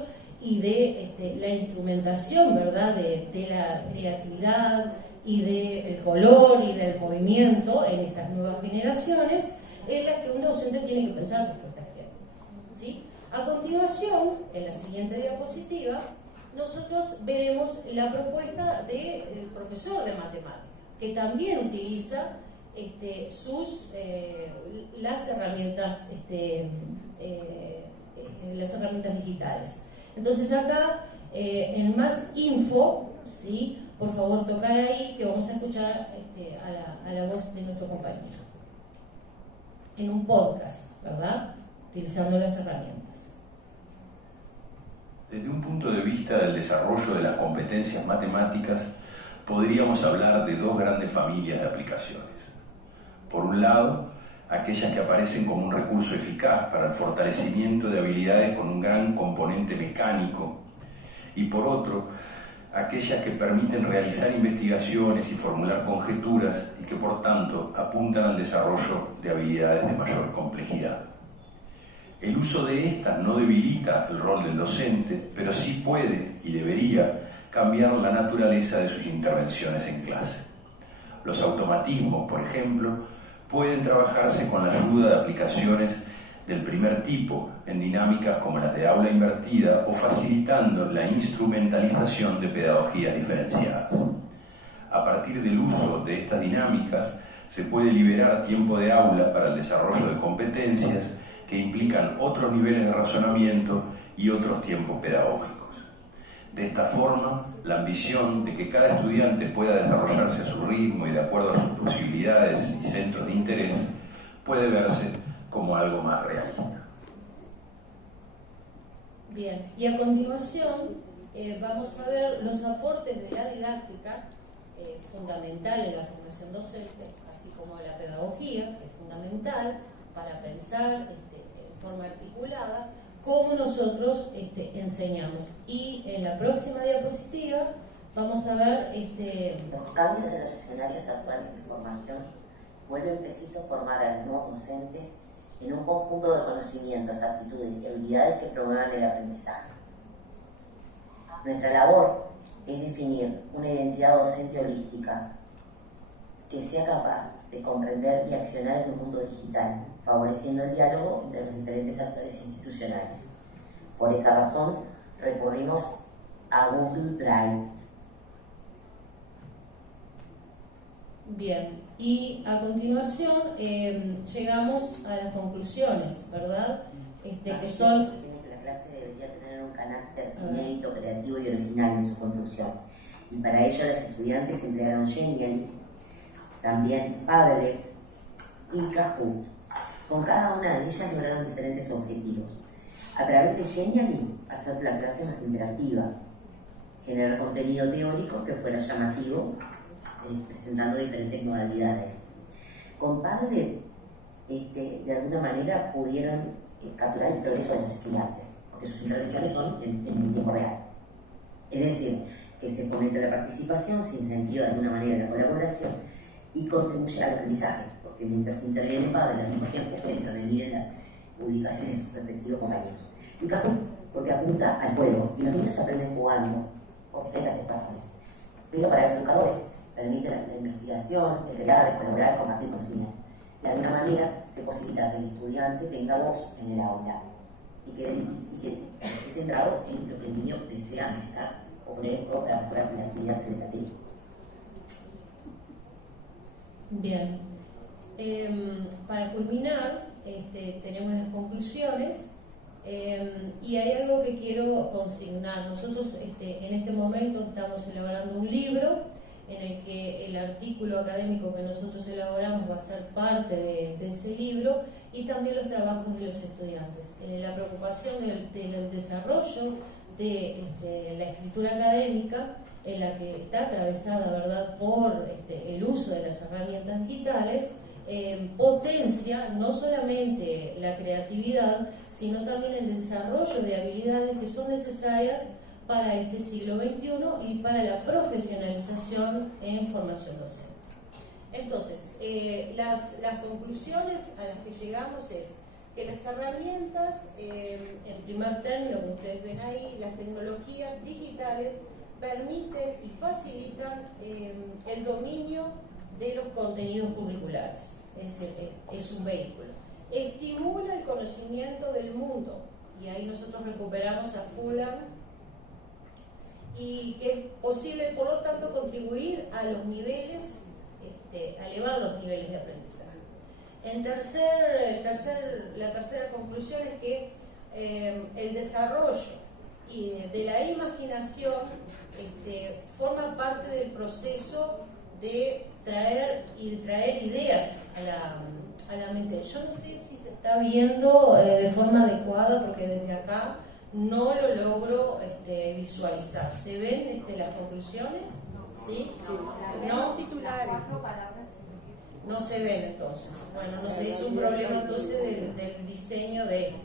y de la instrumentación, ¿verdad?, de la creatividad y del color y del movimiento en estas nuevas generaciones, en las que un docente tiene que pensar respuestas creativas, ¿sí? A continuación, en la siguiente diapositiva, nosotros veremos la propuesta del profesor de matemáticas, que también utiliza las herramientas digitales. Entonces acá en más info, ¿sí?, por favor tocar ahí, que vamos a escuchar a la voz de nuestro compañero en un podcast, ¿verdad?, utilizando las herramientas. Desde un punto de vista del desarrollo de las competencias matemáticas, podríamos hablar de dos grandes familias de aplicaciones. Por un lado, aquellas que aparecen como un recurso eficaz para el fortalecimiento de habilidades con un gran componente mecánico, y por otro, aquellas que permiten realizar investigaciones y formular conjeturas y que por tanto apuntan al desarrollo de habilidades de mayor complejidad. El uso de estas no debilita el rol del docente, pero sí puede y debería cambiar la naturaleza de sus intervenciones en clase. Los automatismos, por ejemplo, pueden trabajarse con la ayuda de aplicaciones del primer tipo en dinámicas como las de aula invertida o facilitando la instrumentalización de pedagogías diferenciadas. A partir del uso de estas dinámicas se puede liberar tiempo de aula para el desarrollo de competencias que implican otros niveles de razonamiento y otros tiempos pedagógicos. De esta forma, la ambición de que cada estudiante pueda desarrollarse a su ritmo y de acuerdo a sus posibilidades y centros de interés puede verse como algo más realista. Bien, y a continuación vamos a ver los aportes de la didáctica, fundamental en la formación docente, así como la pedagogía, que es fundamental para pensar en forma articulada cómo nosotros enseñamos. Y en la próxima diapositiva vamos a ver los cambios en los escenarios actuales de formación vuelven preciso formar a los nuevos docentes en un conjunto de conocimientos, aptitudes y habilidades que promuevan el aprendizaje. Nuestra labor es definir una identidad docente holística que sea capaz de comprender y accionar en un mundo digital, favoreciendo el diálogo entre los diferentes actores institucionales. Por esa razón, recurrimos a Google Drive. Bien, y a continuación llegamos a las conclusiones, ¿verdad? Que son... La clase debería tener un carácter inédito, creativo y original en su construcción. Y para ello los estudiantes emplearon Genially, también Padlet y Kahoot. Con cada una de ellas lograron diferentes objetivos. A través de Genially, hacer la clase más interactiva, generar contenido teórico que fuera llamativo, presentando diferentes modalidades. Con Padlet, de alguna manera pudieron capturar el progreso de los estudiantes, porque sus intervenciones son en tiempo real. Es decir, que se fomenta la participación, se incentiva de alguna manera la colaboración y contribuye al aprendizaje, porque mientras interviene Padlet al mismo tiempo puede intervenir en las publicaciones de sus respectivos compañeros. Y Kahoot, porque apunta al juego, y los niños aprenden jugando, por diferentes razones. Pero para los educadores, permite la investigación, el crear, el colaborar, compartir conocimiento. De alguna manera se posibilita que el estudiante tenga voz en el aula y que esté centrado en lo que el niño desea necesitar o poner para resolver la actividad que se le plantea. Bien, para culminar, tenemos las conclusiones y hay algo que quiero consignar. Nosotros en este momento estamos elaborando un libro en el que el artículo académico que nosotros elaboramos va a ser parte de ese libro y también los trabajos de los estudiantes. La preocupación del desarrollo de la escritura académica, en la que está atravesada, ¿verdad?, por el uso de las herramientas digitales, potencia no solamente la creatividad, sino también el desarrollo de habilidades que son necesarias para este siglo XXI y para la profesionalización en formación docente. Entonces, las conclusiones a las que llegamos es que las herramientas, en primer término, que ustedes ven ahí, las tecnologías digitales permiten y facilitan el dominio de los contenidos curriculares, es decir, es un vehículo. Estimula el conocimiento del mundo, y ahí nosotros recuperamos a Fulham, y que es posible, por lo tanto, contribuir a los niveles, a elevar los niveles de aprendizaje. La tercera conclusión es que el desarrollo de la imaginación forma parte del proceso de traer ideas a la mente. Yo no sé si se está viendo de forma adecuada, porque desde acá no lo logro visualizar. ¿Se ven las conclusiones? ¿Sí? ¿No? No se ven entonces. Bueno, no sé, es un problema entonces del diseño de esto.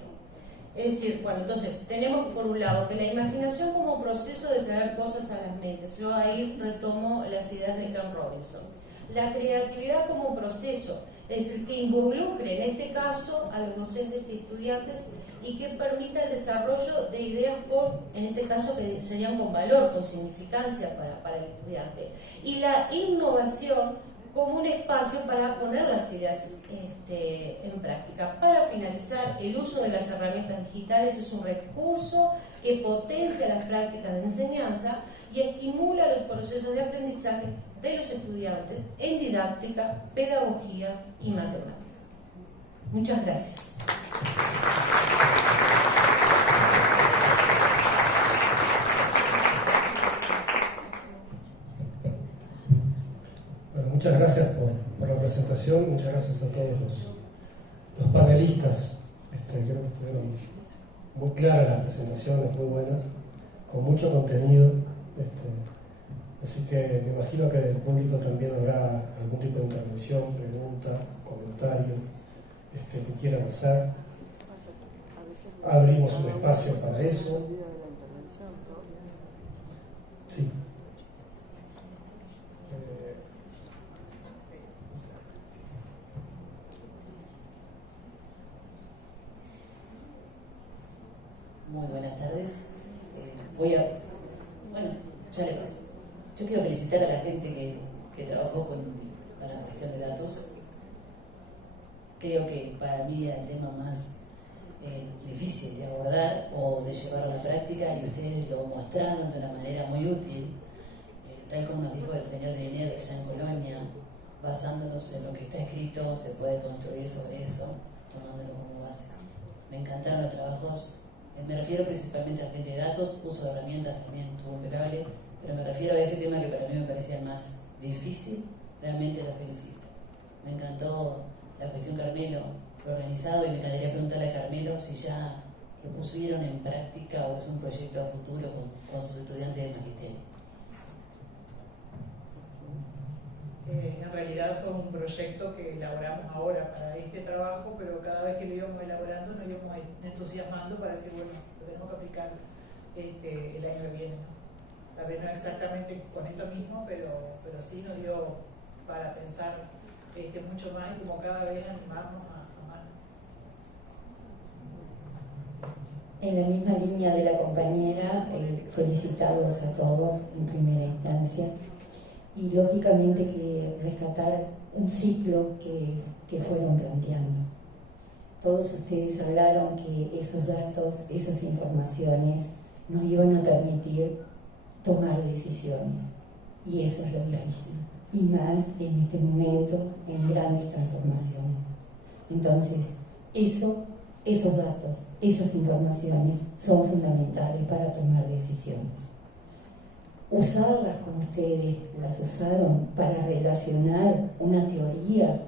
Es decir, bueno, entonces tenemos por un lado que la imaginación como proceso de traer cosas a las mentes. Yo ahí retomo las ideas de Ken Robinson. La creatividad como proceso, es decir, que involucre en este caso a los docentes y estudiantes y que permita el desarrollo de ideas en este caso, que serían con valor, con significancia para el estudiante. Y la innovación como un espacio para poner las ideas en práctica. Para finalizar, el uso de las herramientas digitales es un recurso que potencia las prácticas de enseñanza y estimula los procesos de aprendizaje de los estudiantes en didáctica, pedagogía y matemática. Muchas gracias. Bueno, muchas gracias por la presentación, muchas gracias a todos los panelistas. Creo que estuvieron muy claras las presentaciones, muy buenas, con mucho contenido. Así que me imagino que del público también habrá algún tipo de intervención, pregunta, comentario que quieran hacer. Abrimos un espacio para eso. Sí. Muy buenas tardes. Ya le paso. Yo quiero felicitar a la gente que trabajó con la cuestión de datos. Creo que para mí era el tema más difícil de abordar o de llevar a la práctica, y ustedes lo mostraron de una manera muy útil, tal como nos dijo el señor de Linier allá en Colonia, basándonos en lo que está escrito, se puede construir sobre eso, tomándolo como base. Me encantaron los trabajos. Me refiero principalmente a gente de datos, uso de herramientas también estuvo impecable, pero me refiero a ese tema que para mí me parecía el más difícil. Realmente la felicito. Me encantó la cuestión Carmelo, lo organizado, y me encantaría preguntarle a Carmelo si ya lo pusieron en práctica o es un proyecto a futuro con sus estudiantes de magisterio. En realidad fue un proyecto que elaboramos ahora para este trabajo, pero cada vez que lo íbamos elaborando nos íbamos entusiasmando para decir, bueno, lo tenemos que aplicar el año que viene. Tal vez no exactamente con esto mismo, pero sí nos dio para pensar mucho más y como cada vez animarnos a más. En la misma línea de la compañera, felicitarlos a todos en primera instancia. Y lógicamente que rescatar un ciclo que fueron planteando. Todos ustedes hablaron que esos datos, esas informaciones nos iban a permitir tomar decisiones. Y eso es lo difícil. Y más en este momento, en grandes transformaciones. Entonces, esos datos, esas informaciones son fundamentales para tomar decisiones. Usarlas como ustedes las usaron para relacionar una teoría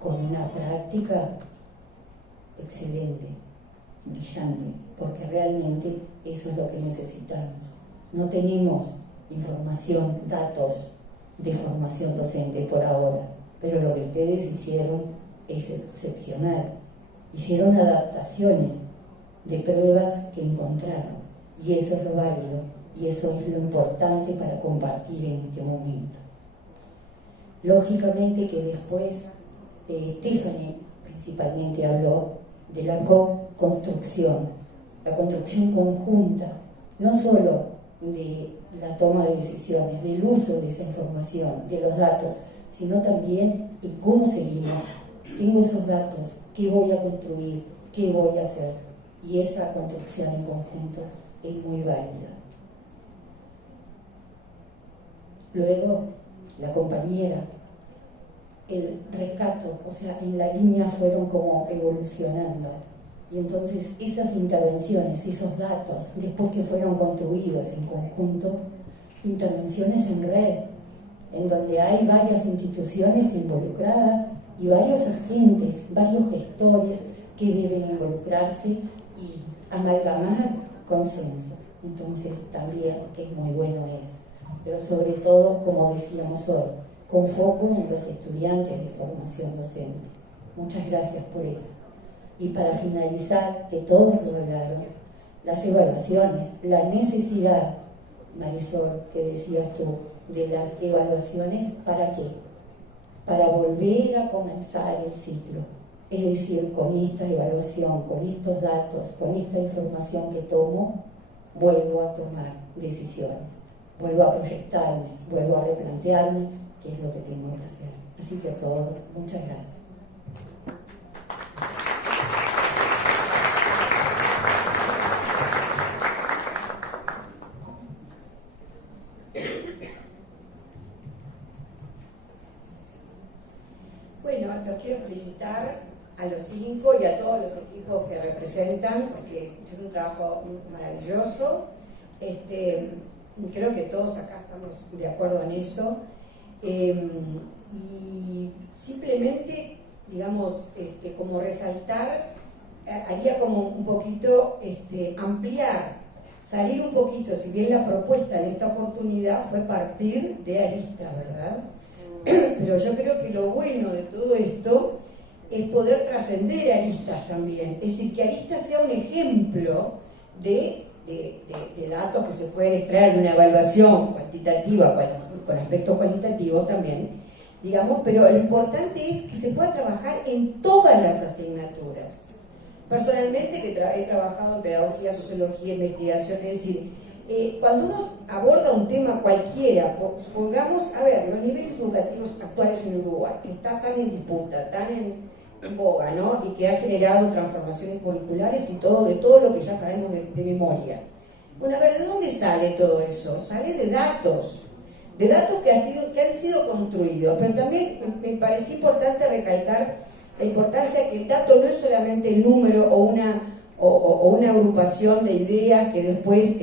con una práctica, excelente, brillante, porque realmente eso es lo que necesitamos. No tenemos información, datos de formación docente por ahora, pero lo que ustedes hicieron es excepcional. Hicieron adaptaciones de pruebas que encontraron, y eso es lo válido. Y eso es lo importante para compartir en este momento. Lógicamente que después Stephanie principalmente habló de la co-construcción, la construcción conjunta, no solo de la toma de decisiones, del uso de esa información, de los datos, sino también de cómo seguimos. Tengo esos datos, ¿qué voy a construir? ¿Qué voy a hacer? Y esa construcción en conjunto es muy válida. Luego, la compañera, el rescato, o sea, en la línea fueron como evolucionando. Y entonces esas intervenciones, esos datos, después que fueron construidos en conjunto, intervenciones en red, en donde hay varias instituciones involucradas y varios agentes, varios gestores que deben involucrarse y amalgamar consensos. Entonces también es muy bueno eso. Pero sobre todo, como decíamos hoy, con foco en los estudiantes de formación docente. Muchas gracias por eso. Y para finalizar, que todos lo hablaron, las evaluaciones, la necesidad, Marisol, que decías tú, de las evaluaciones, ¿para qué? Para volver a comenzar el ciclo. Es decir, con esta evaluación, con estos datos, con esta información que tomo, vuelvo a tomar decisiones. Vuelvo a proyectarme, vuelvo a replantearme qué es lo que tengo que hacer. Así que a todos, muchas gracias. Bueno, los quiero felicitar a los 5 y a todos los equipos que representan, porque es un trabajo maravilloso. Creo que todos acá estamos de acuerdo en eso. Y simplemente, digamos, como resaltar, haría como un poquito ampliar, salir un poquito, si bien la propuesta en esta oportunidad fue partir de aristas, ¿verdad? Pero yo creo que lo bueno de todo esto es poder trascender aristas también, es decir, que aristas sea un ejemplo de datos que se pueden extraer de una evaluación cuantitativa, con aspectos cualitativos también, digamos, pero lo importante es que se pueda trabajar en todas las asignaturas. Personalmente, que he trabajado en pedagogía, sociología, investigación, es decir, cuando uno aborda un tema cualquiera, supongamos, a ver, los niveles educativos actuales en Uruguay, que está tan en disputa, tan en boga, ¿no? Y que ha generado transformaciones curriculares y de todo lo que ya sabemos de memoria. Bueno, a ver, ¿de dónde sale todo eso? Sale de datos que han sido construidos, pero también me pareció importante recalcar la importancia de que el dato no es solamente el número o una agrupación de ideas que después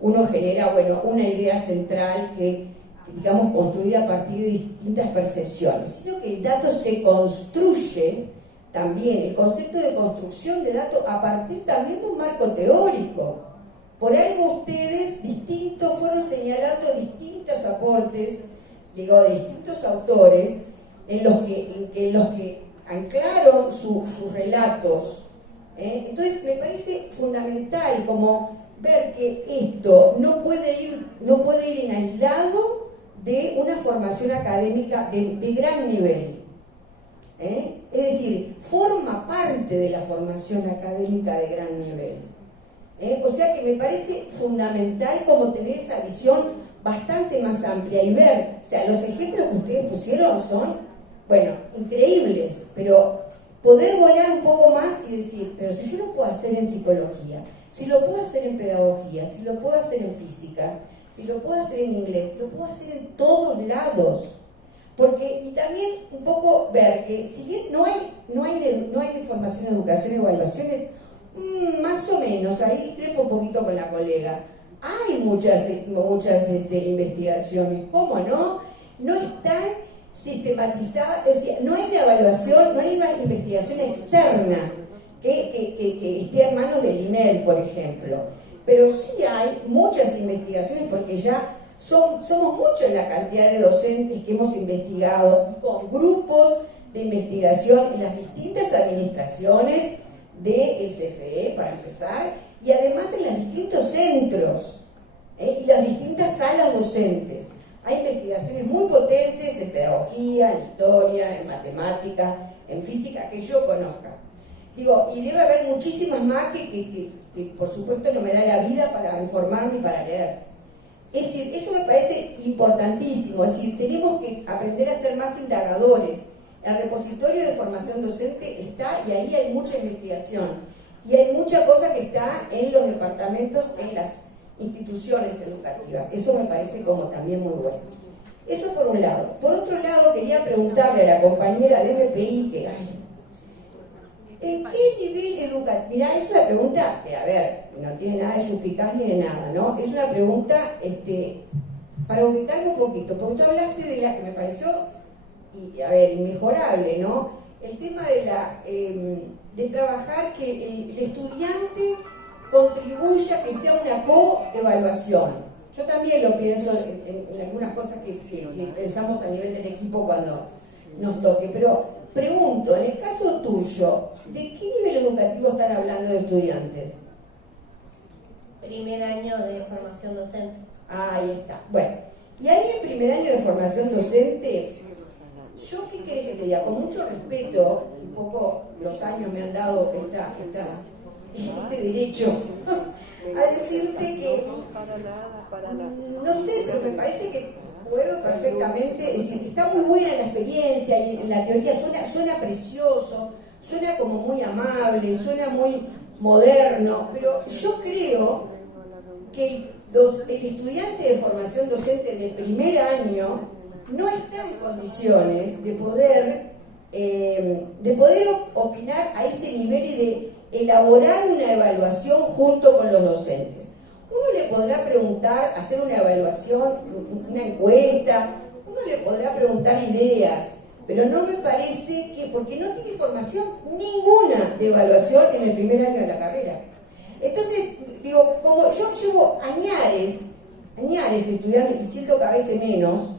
uno genera, bueno, una idea central que digamos, construida a partir de distintas percepciones, sino que el dato se construye también, el concepto de construcción de datos a partir también de un marco teórico. Por algo ustedes distintos fueron señalando distintos aportes, digo, de distintos autores, en los que anclaron sus relatos. Entonces me parece fundamental como ver que esto no puede ir en aislado de una formación académica de gran nivel. Es decir, forma parte de la formación académica de gran nivel. O sea que me parece fundamental como tener esa visión bastante más amplia y ver, o sea, los ejemplos que ustedes pusieron son, bueno, increíbles, pero poder volar un poco más y decir, pero si yo lo puedo hacer en psicología, si lo puedo hacer en pedagogía, si lo puedo hacer en física, si lo puedo hacer en inglés, lo puedo hacer en todos lados. Porque, y también un poco ver que si bien no hay información, educación, evaluaciones, más o menos, ahí discrepo un poquito con la colega, hay muchas investigaciones, ¿cómo no? No están sistematizadas, es decir, no hay una evaluación, no hay una investigación externa que esté en manos del INED, por ejemplo. Pero sí hay muchas investigaciones porque ya somos muchos la cantidad de docentes que hemos investigado y con grupos de investigación en las distintas administraciones del CFE, para empezar, y además en los distintos centros y las distintas salas docentes. Hay investigaciones muy potentes en pedagogía, en historia, en matemática, en física, que yo conozca. Digo, y debe haber muchísimas más que por supuesto no me da la vida para informarme y para leer. Es decir, eso me parece importantísimo, es decir, tenemos que aprender a ser más indagadores. El repositorio de formación docente está y ahí hay mucha investigación. Y hay mucha cosa que está en los departamentos, en las instituciones educativas. Eso me parece como también muy bueno. Eso por un lado. Por otro lado, quería preguntarle a la compañera de MPI que... ¿En qué nivel educativo? Mirá, es una pregunta que, a ver, no tiene nada de suspicaz ni de nada, ¿no? Es una pregunta para ubicarme un poquito, porque tú hablaste de la que me pareció, inmejorable, ¿no? El tema de trabajar que el estudiante contribuya, que sea una coevaluación. Yo también lo pienso en algunas cosas que pensamos a nivel del equipo cuando nos toque, pero pregunto, en el caso tuyo, ¿de qué nivel educativo están hablando de estudiantes? Primer año de formación docente. Ahí está. Bueno, y ahí en primer año de formación docente, yo qué querés que te diga, con mucho respeto, un poco los años me han dado este derecho a decirte que, no sé, pero me parece que puedo perfectamente, es decir, está muy buena la experiencia y la teoría suena precioso, suena como muy amable, suena muy moderno, pero yo creo que el estudiante de formación docente del primer año no está en condiciones de poder de poder opinar a ese nivel y de elaborar una evaluación junto con los docentes. Uno le podrá preguntar, hacer una evaluación, una encuesta, uno le podrá preguntar ideas, pero no me parece que, porque no tiene formación ninguna de evaluación en el primer año de la carrera. Entonces, digo, como yo llevo añares estudiando y siento cada vez menos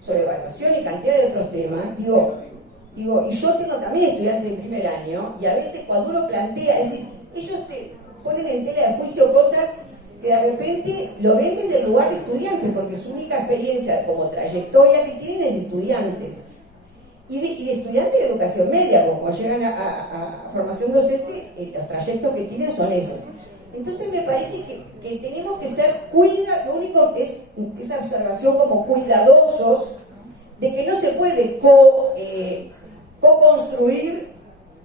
sobre evaluación y cantidad de otros temas, digo, y yo tengo también estudiantes de primer año, y a veces cuando uno plantea, es decir, ellos te ponen en tela de juicio cosas que de repente lo ven desde el lugar de estudiantes, porque su única experiencia como trayectoria que tienen es de estudiantes. Y de estudiantes de educación media, porque cuando llegan a formación docente, los trayectos que tienen son esos. Entonces me parece que tenemos que ser lo único que es esa observación como cuidadosos de que no se puede co-construir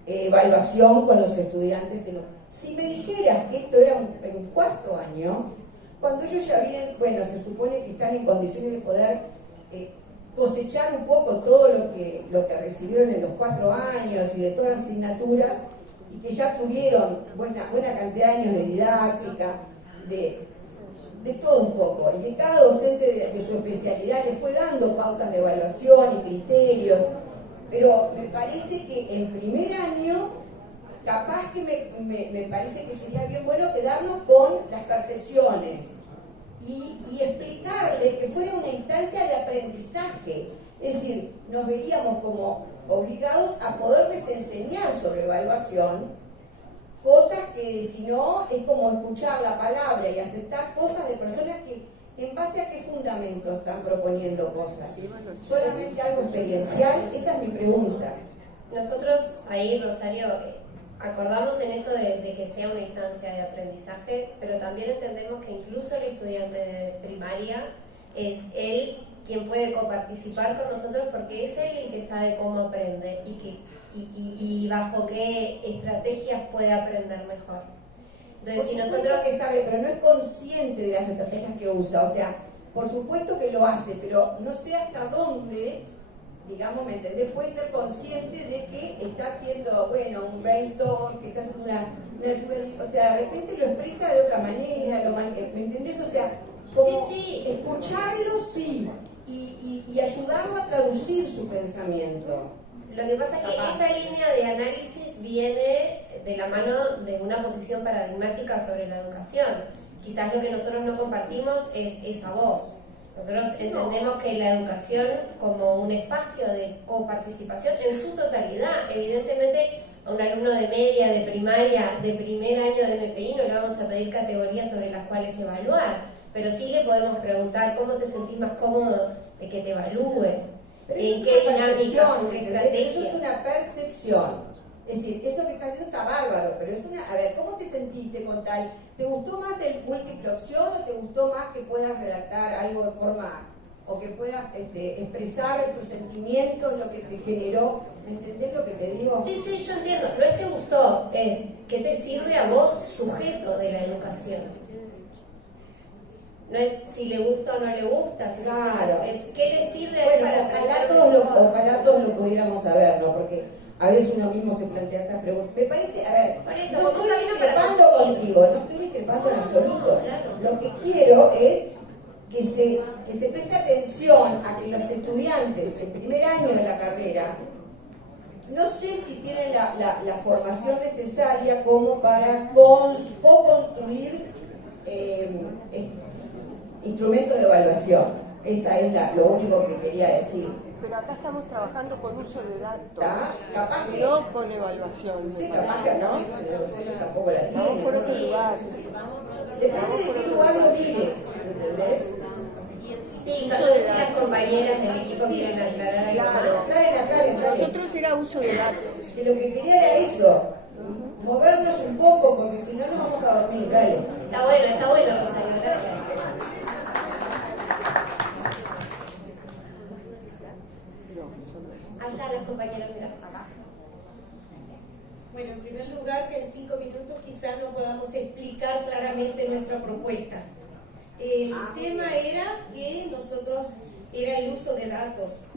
evaluación con los estudiantes. Si me dijeras que esto era en cuarto año, cuando ellos ya vienen, bueno, se supone que están en condiciones de poder cosechar un poco todo lo que recibieron en los 4 años y de todas las asignaturas, y que ya tuvieron buena cantidad de años de didáctica, de todo un poco, y que cada docente de su especialidad le fue dando pautas de evaluación y criterios, pero me parece que en primer año, capaz que me parece que sería bien bueno quedarnos con las percepciones y explicarle que fuera una instancia de aprendizaje, es decir, nos veríamos como obligados a poderles enseñar sobre evaluación, cosas que si no es como escuchar la palabra y aceptar cosas de personas que en base a qué fundamentos están proponiendo cosas. ¿Solamente algo experiencial? Esa es mi pregunta. Nosotros ahí, Rosario, acordamos en eso de que sea una instancia de aprendizaje, pero también entendemos que incluso el estudiante de primaria es él quien puede coparticipar con nosotros, porque es él el que sabe cómo aprende y bajo qué estrategias puede aprender mejor. Entonces, si nosotros que sabe, pero no es consciente de las estrategias que usa, o sea, por supuesto que lo hace, pero no sé hasta dónde, digamos, ¿me entendés? Puede ser consciente de que está haciendo, bueno, un brainstorm, que está haciendo una ayuda, o sea, de repente lo expresa de otra manera, ¿me entendés? O sea, como escucharlo sí, y ayudarlo a traducir su pensamiento. Lo que pasa es que esa línea de análisis viene de la mano de una posición paradigmática sobre la educación. Quizás lo que nosotros no compartimos es esa voz. Nosotros entendemos que la educación como un espacio de coparticipación en su totalidad. Evidentemente, a un alumno de media, de primaria, de primer año de MPI no le vamos a pedir categorías sobre las cuales evaluar, pero sí le podemos preguntar cómo te sentís más cómodo de que te evalúen. ¿En qué dinámica? ¿Qué estrategia? Eso es una percepción. Es decir, eso que estás diciendo está bárbaro, pero es una... A ver, ¿cómo te sentiste con tal? ¿Te gustó más el múltiple opción o te gustó más que puedas redactar algo de forma... o que puedas expresar tus sentimientos, lo que te generó? ¿Entendés lo que te digo? Sí, yo entiendo. No es te gustó, es que te sirve a vos, sujeto de la educación. No es si le gusta o no le gusta, si claro. Es qué le sirve para ojalá todos lo pudiéramos saber, ¿no? Porque a veces uno mismo se plantea esas preguntas. Me parece, a ver, no estoy discrepando contigo, no estoy discrepando en absoluto. Lo que quiero es que se preste atención a que los estudiantes del primer año de la carrera, no sé si tienen la formación necesaria como para co-construir instrumentos de evaluación. Esa es lo único que quería decir. Pero acá estamos trabajando con uso de datos, capaz que no con evaluación. Sí, capaz que no, tampoco la tienen. Vamos por otro lugar. Depende de qué lugar lo mires, ¿entendés? Sí, no sé si las compañeras del equipo quieren aclarar algo. Aclaren. Nosotros era uso de datos. Que lo que quería era eso, movernos un poco, porque si no nos vamos a dormir, dale. Está bueno, Rosario, gracias. Allá los compañeros de acá. Bueno, en primer lugar, que en 5 minutos quizás no podamos explicar claramente nuestra propuesta. El tema era que nosotros era el uso de datos,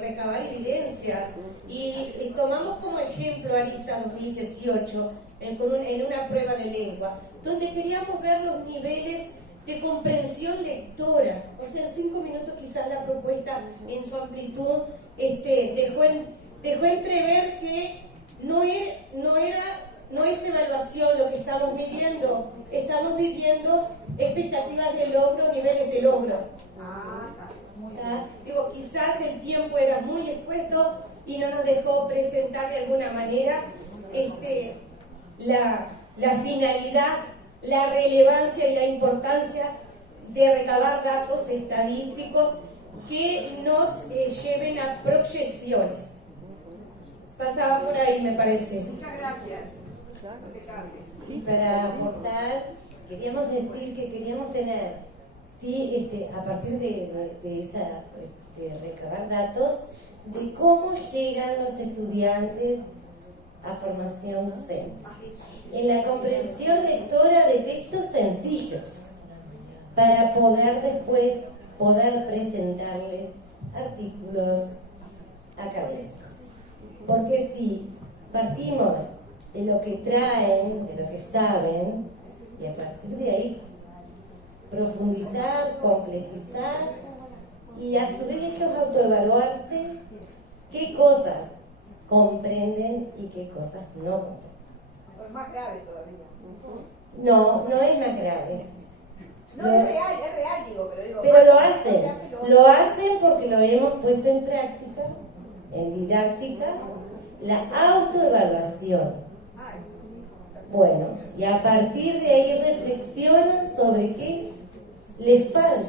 recabar evidencias. Y tomamos como ejemplo Arista 2018 en una prueba de lengua, donde queríamos ver los niveles de comprensión lectora. O sea, en 5 minutos quizás la propuesta en su amplitud dejó entrever que no es evaluación lo que estamos midiendo expectativas de logro, niveles de logro. Digo, quizás el tiempo era muy escueto y no nos dejó presentar de alguna manera la finalidad, la relevancia y la importancia de recabar datos estadísticos que nos lleven a proyecciones. Pasaba por ahí, me parece. Muchas gracias. Sí, para aportar, queríamos decir que queríamos tener, sí, a partir de recabar datos, de cómo llegan los estudiantes a formación docente. En la comprensión lectora de textos sencillos, para poder después presentarles artículos académicos. Porque si partimos de lo que traen, de lo que saben, y a partir de ahí profundizar, complejizar y a su vez ellos autoevaluarse qué cosas comprenden y qué cosas no comprenden. Es más grave todavía. No, no es más grave. No, es real, digo, pero Pero lo hacen porque lo hemos puesto en práctica, en didáctica, la autoevaluación. Bueno, y a partir de ahí reflexionan sobre qué les falta,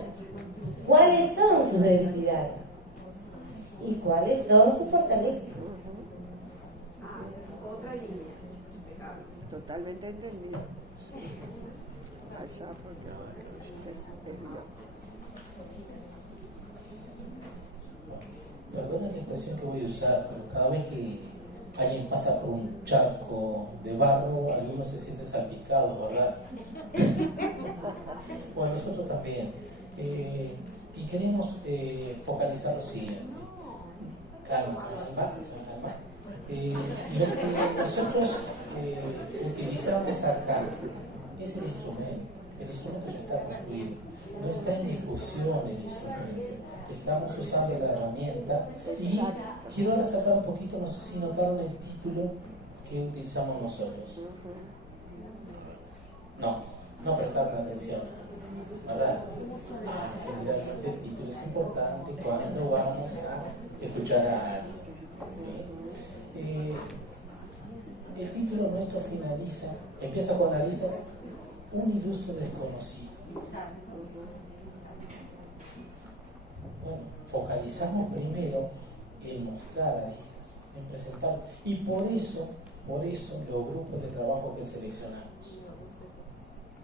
cuáles son sus debilidades y cuáles son sus fortalezas. Otra línea. Totalmente entendido. Perdona la expresión que voy a usar, pero cada vez que alguien pasa por un charco de barro, algunos se sienten salpicados, ¿verdad? Bueno, nosotros también. Y queremos focalizar lo siguiente. Calma. Lo que nosotros utilizamos acá es el instrumento. El instrumento ya está construido. No está en discusión el instrumento. Estamos usando la herramienta y quiero resaltar un poquito, no sé si notaron el título que utilizamos nosotros. No prestaron atención, ¿verdad? Generalmente el título es importante cuando vamos a escuchar a alguien. ¿Sí? El título nuestro empieza con analiza un ilustre desconocido. Bueno, focalizamos primero en mostrar aristas, en presentar, y por eso los grupos de trabajo que seleccionamos.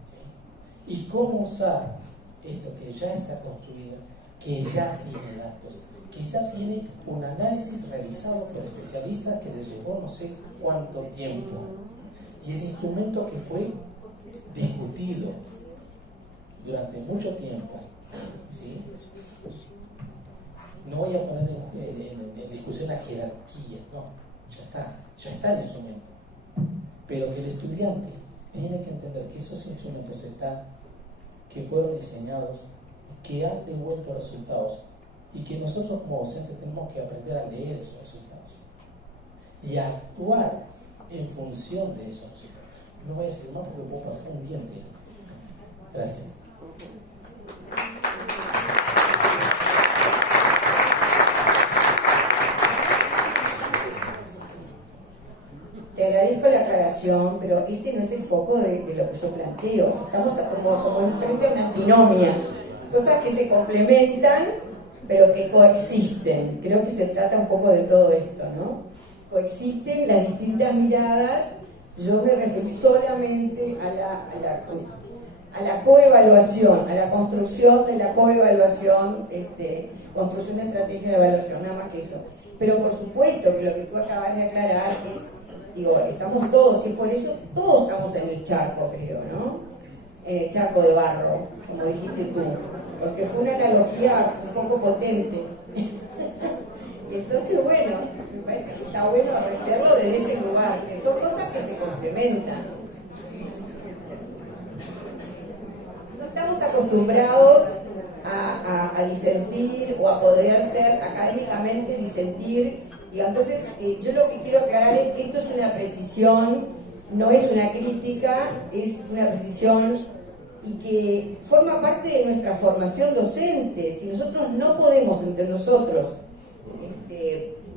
¿Sí? Y cómo usar esto que ya está construido, que ya tiene datos, que ya tiene un análisis realizado por especialistas que les llevó no sé cuánto tiempo, y el instrumento que fue discutido durante mucho tiempo. ¿Sí? No voy a poner en discusión la jerarquía, no, ya está el instrumento. Pero que el estudiante tiene que entender que esos instrumentos que fueron diseñados, que han devuelto resultados, y que nosotros como docentes tenemos que aprender a leer esos resultados y a actuar en función de esos resultados. No voy a decir más porque puedo pasar un día entero. Gracias. Te agradezco la aclaración, pero ese no es el foco de lo que yo planteo. Estamos como enfrente a una antinomia, cosas que se complementan, pero que coexisten. Creo que se trata un poco de todo esto, ¿no? Coexisten las distintas miradas. Yo me refiero solamente a la coevaluación, a la construcción de la coevaluación, construcción de estrategias de evaluación, nada más que eso. Pero por supuesto que lo que tú acabas de aclarar es, estamos todos, y por eso todos estamos en el charco, creo, ¿no? En el charco de barro, como dijiste tú. porque fue una analogía un poco potente. Entonces, bueno, me parece que está bueno verlo desde ese lugar, que son cosas que se complementan. No estamos acostumbrados a disentir o a poder ser académicamente disentir. Entonces, yo lo que quiero aclarar es que esto es una precisión, no es una crítica, es una precisión y que forma parte de nuestra formación docente. Si nosotros no podemos entre nosotros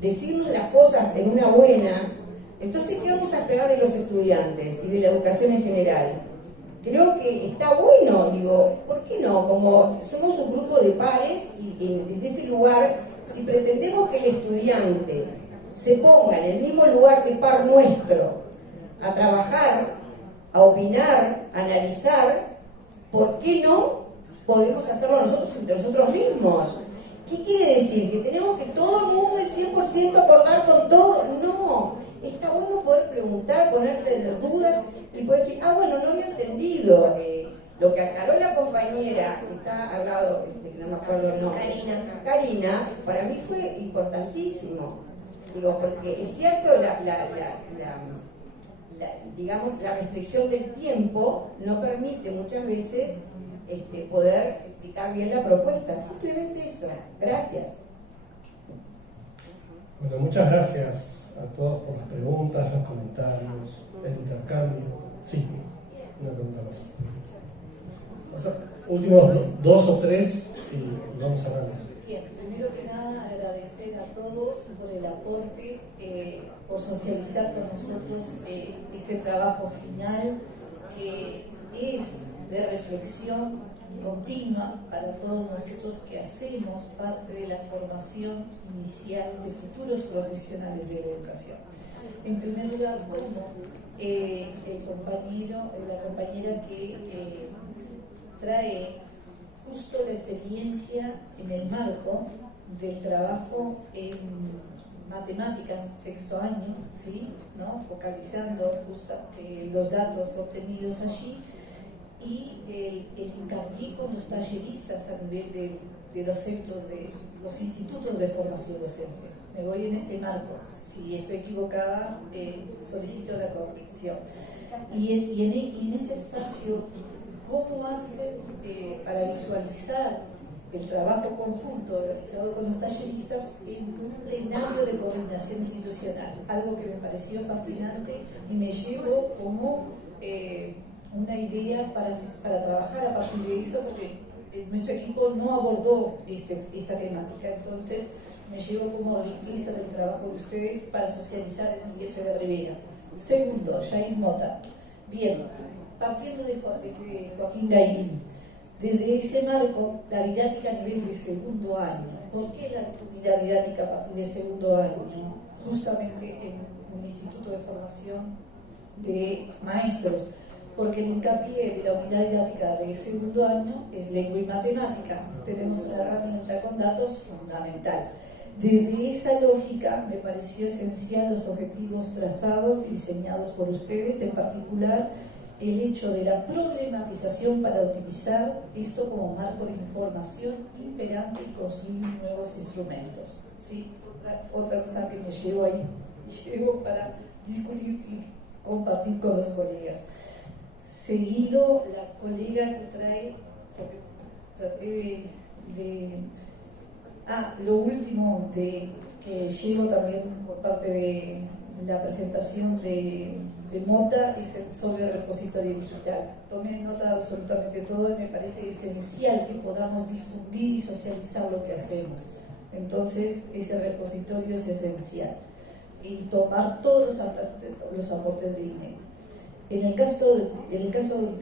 decirnos las cosas en una buena, entonces ¿qué vamos a esperar de los estudiantes y de la educación en general? Creo que está bueno, digo, ¿por qué no? Como somos un grupo de pares y desde ese lugar, si pretendemos que el estudiante se ponga en el mismo lugar de par nuestro, a trabajar, a opinar, a analizar, ¿por qué no podemos hacerlo nosotros entre nosotros mismos? ¿Qué quiere decir? ¿Que tenemos que todo el mundo el 100% acordar con todo? No, está bueno poder preguntar, ponerte dudas y poder decir, bueno, no había entendido. Lo que aclaró la compañera que está al lado, no me acuerdo el nombre, Karina, para mí fue importantísimo. Digo, porque es cierto, digamos, la restricción del tiempo no permite muchas veces poder explicar bien la propuesta. Simplemente eso. Gracias. Bueno, muchas gracias a todos por las preguntas, los comentarios, el intercambio. Sí, una pregunta más. O sea, últimos 2 o 3 y vamos a hablar. Bien, primero que nada agradecer a todos por el aporte, por socializar con nosotros este trabajo final que es de reflexión continua para todos nosotros que hacemos parte de la formación inicial de futuros profesionales de la educación. En primer lugar, como el compañero, la compañera que trae justo la experiencia en el marco del trabajo en matemática en 6º año, ¿sí? ¿No? Focalizando justo los datos obtenidos allí y el hincapié con los talleristas a nivel de los centros, de los institutos de formación docente. Me voy en este marco. Si estoy equivocada, solicito la corrección. Y en ese espacio, ¿cómo hacen para visualizar el trabajo conjunto realizado con los talleristas en un plenario de coordinación institucional? Algo que me pareció fascinante y me llevo como una idea para trabajar a partir de eso, porque nuestro equipo no abordó esta temática. Entonces me llevo como riqueza del trabajo de ustedes para socializar en el IF de Rivera. Segundo, Jair Mota. Bien, partiendo de Joaquín Gairín, desde ese marco, la didáctica a nivel de 2º año. ¿Por qué la didáctica a partir de 2º año? Justamente en un instituto de formación de maestros, porque el hincapié de la unidad didáctica de 2º año es lengua y matemática. Tenemos una herramienta con datos fundamental. Desde esa lógica me pareció esencial los objetivos trazados y diseñados por ustedes, en particular el hecho de la problematización para utilizar esto como marco de información imperante y construir nuevos instrumentos. ¿Sí? Otra cosa que me llevo ahí, para discutir y compartir con los colegas. Seguido, la colega que trae, porque traté lo último que llevo también por parte de la presentación de Mota es sobre el repositorio digital. Tomé nota de absolutamente todo y me parece esencial que podamos difundir y socializar lo que hacemos. Entonces, ese repositorio es esencial. Y tomar todos los aportes de INET. En el caso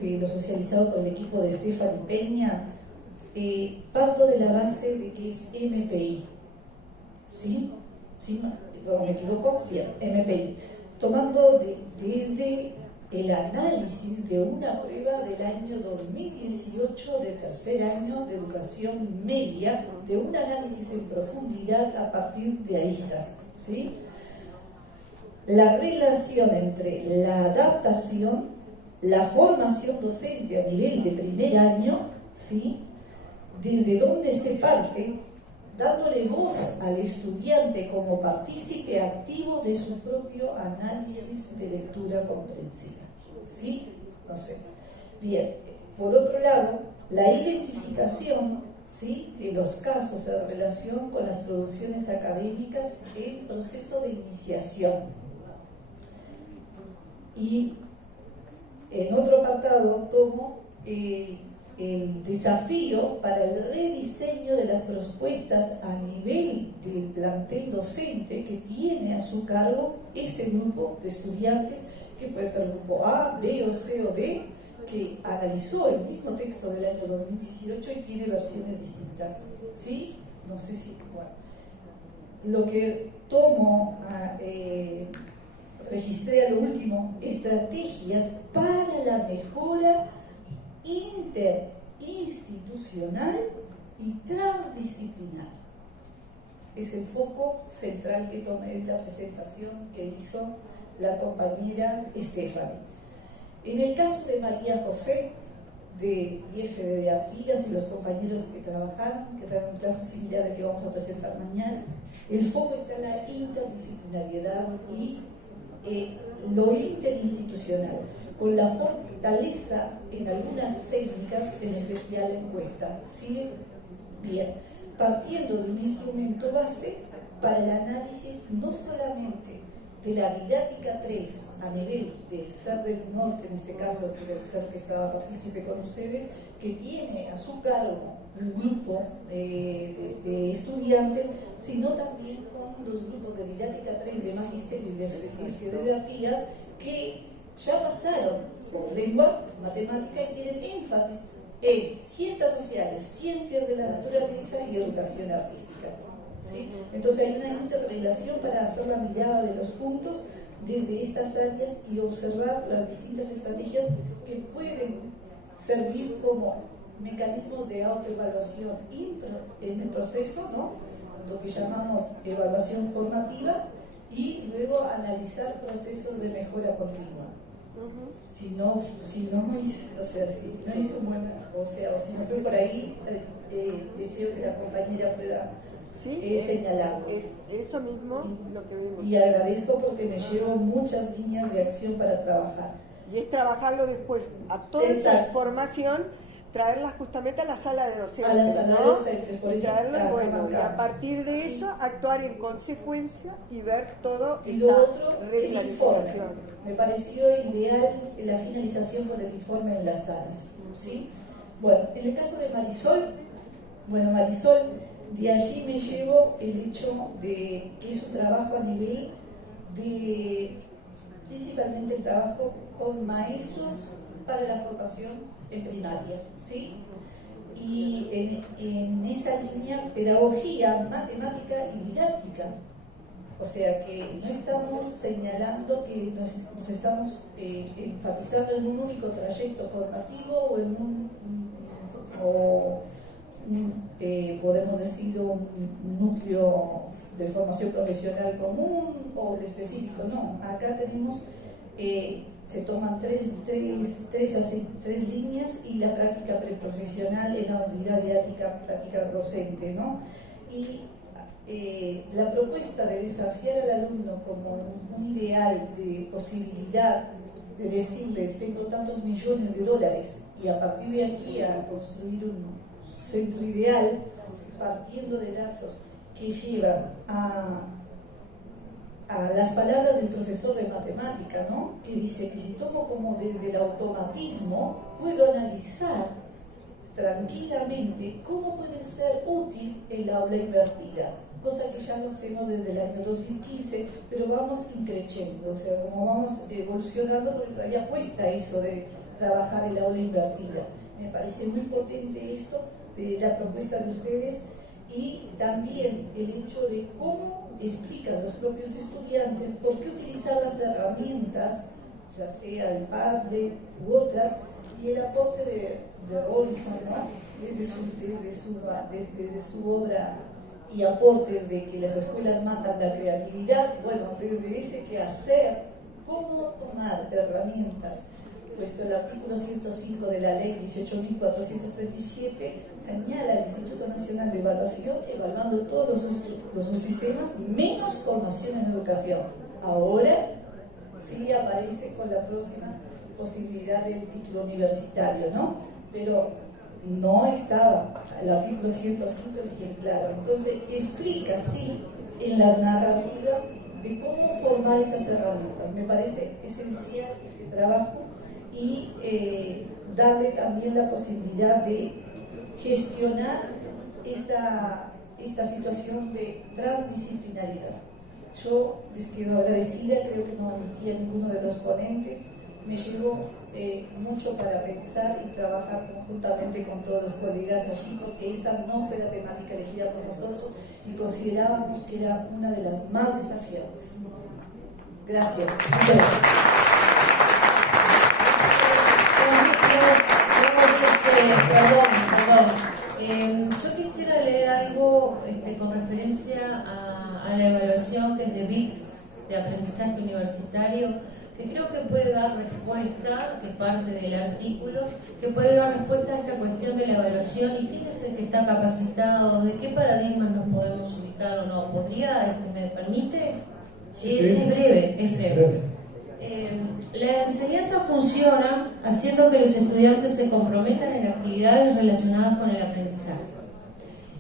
de lo socializado por el equipo de Stephanie Peña, parto de la base de que es MPI. ¿Sí? ¿Sí? ¿No me equivoco? Bien, MPI. Tomando desde el análisis de una prueba del año 2018 de 3er año de educación media, de un análisis en profundidad a partir de aristas. ¿Sí? La relación entre la adaptación, la formación docente a nivel de 1er año, ¿sí? desde dónde se parte, dándole voz al estudiante como partícipe activo de su propio análisis de lectura comprensiva. ¿Sí? No sé. Bien, por otro lado, la identificación, ¿sí?, de los casos en relación con las producciones académicas en proceso de iniciación. Y en otro apartado tomo el desafío para el rediseño de las propuestas a nivel del plantel docente que tiene a su cargo ese grupo de estudiantes, que puede ser el grupo A, B o C o D, que analizó el mismo texto del año 2018 y tiene versiones distintas. ¿Sí? No sé si... Bueno. Lo que tomo, registré a lo último, estrategias para la mejora interinstitucional y transdisciplinar. Es el foco central que tomé en la presentación que hizo la compañera Stephanie. En el caso de María José, de IFD de Artigas y los compañeros que trabajaron, que traen un caso similar al que vamos a presentar mañana, el foco está en la interdisciplinariedad y lo interinstitucional, con la fortaleza en algunas técnicas, en especial la encuesta. ¿Sí? Bien, partiendo de un instrumento base para el análisis no solamente de la didáctica 3 a nivel del SER del Norte, en este caso, que era el SER que estaba partícipe con ustedes, que tiene a su cargo un grupo de estudiantes, sino también con los grupos de didáctica 3 de Magisterio y de FD de Artigas, que ya pasaron por lengua, matemática y tienen énfasis en ciencias sociales, ciencias de la naturaleza y educación artística. ¿Sí? Entonces hay una interrelación para hacer la mirada de los puntos desde estas áreas y observar las distintas estrategias que pueden servir como mecanismos de autoevaluación en el proceso, ¿no?, lo que llamamos evaluación formativa, y luego analizar procesos de mejora continua. Si no hice buena, o si no fue por ahí, deseo que la compañera pueda señalarlo. Es eso mismo lo que vimos. Y agradezco porque me llevo muchas líneas de acción para trabajar. Y es trabajarlo después a toda esa información, traerlas justamente a la sala de docentes. A la sala de docentes, por eso. Y a partir de eso actuar en consecuencia y ver todo. Y lo otro, el informe. Me pareció ideal la finalización con el informe en las salas. ¿Sí? Bueno, en el caso de Marisol, de allí me llevo el hecho de que es un trabajo a nivel de, principalmente el trabajo con maestros para la formación en primaria, ¿sí? Y en esa línea, pedagogía, matemática y didáctica. O sea que no estamos señalando que nos estamos enfatizando en un único trayecto formativo o en podemos decir un núcleo de formación profesional común o específico. No, acá tenemos, se toman tres líneas y la práctica preprofesional en la unidad didáctica, práctica docente, ¿no? Y la propuesta de desafiar al alumno como un ideal de posibilidad de decirles tengo tantos millones de dólares y a partir de aquí a construir un centro ideal partiendo de datos que llevan a las palabras del profesor de matemática, ¿no?, que dice que si tomo como desde el automatismo puedo analizar tranquilamente cómo puede ser útil el aula invertida, cosa que ya lo hacemos desde el año 2015, pero vamos increciendo, o sea, como vamos evolucionando, porque todavía cuesta eso de trabajar el aula invertida. Me parece muy potente esto de la propuesta de ustedes y también el hecho de cómo explican los propios estudiantes por qué utilizar las herramientas, ya sea el Padlet u otras, y el aporte de Robinson, ¿no?, desde su obra y aportes de que las escuelas matan la creatividad. Bueno, desde ese quehacer, cómo tomar herramientas puesto el artículo 105 de la ley 18.437 señala al Instituto Nacional de Evaluación evaluando todos los sistemas menos formación en educación. Ahora sí aparece con la próxima posibilidad del título universitario, ¿no? Pero no estaba, el artículo 105 es bien claro. Entonces explica, sí, en las narrativas de cómo formar esas herramientas. Me parece esencial este trabajo y darle también la posibilidad de gestionar esta situación de transdisciplinaridad. Yo les quedo agradecida, creo que no omití a ninguno de los ponentes, me llevó mucho para pensar y trabajar conjuntamente con todos los colegas allí, porque esta no fue la temática elegida por nosotros y considerábamos que era una de las más desafiantes. Gracias. Muchas gracias. Yo quisiera leer algo con referencia a la evaluación que es de VIX, de aprendizaje universitario, que creo que puede dar respuesta, que es parte del artículo, que puede dar respuesta a esta cuestión de la evaluación y quién es el que está capacitado, de qué paradigmas nos podemos ubicar o no. ¿Podría, me permite? Sí. Es breve, es breve. La enseñanza funciona haciendo que los estudiantes se comprometan en actividades relacionadas con el aprendizaje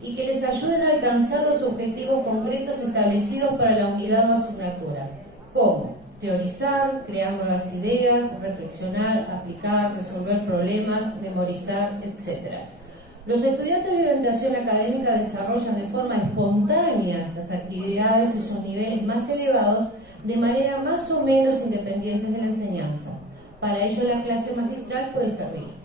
y que les ayuden a alcanzar los objetivos concretos establecidos para la unidad o asignatura, como teorizar, crear nuevas ideas, reflexionar, aplicar, resolver problemas, memorizar, etc. Los estudiantes de orientación académica desarrollan de forma espontánea estas actividades y sus niveles más elevados de manera más o menos independientes de la enseñanza. Para ello la clase magistral puede servir.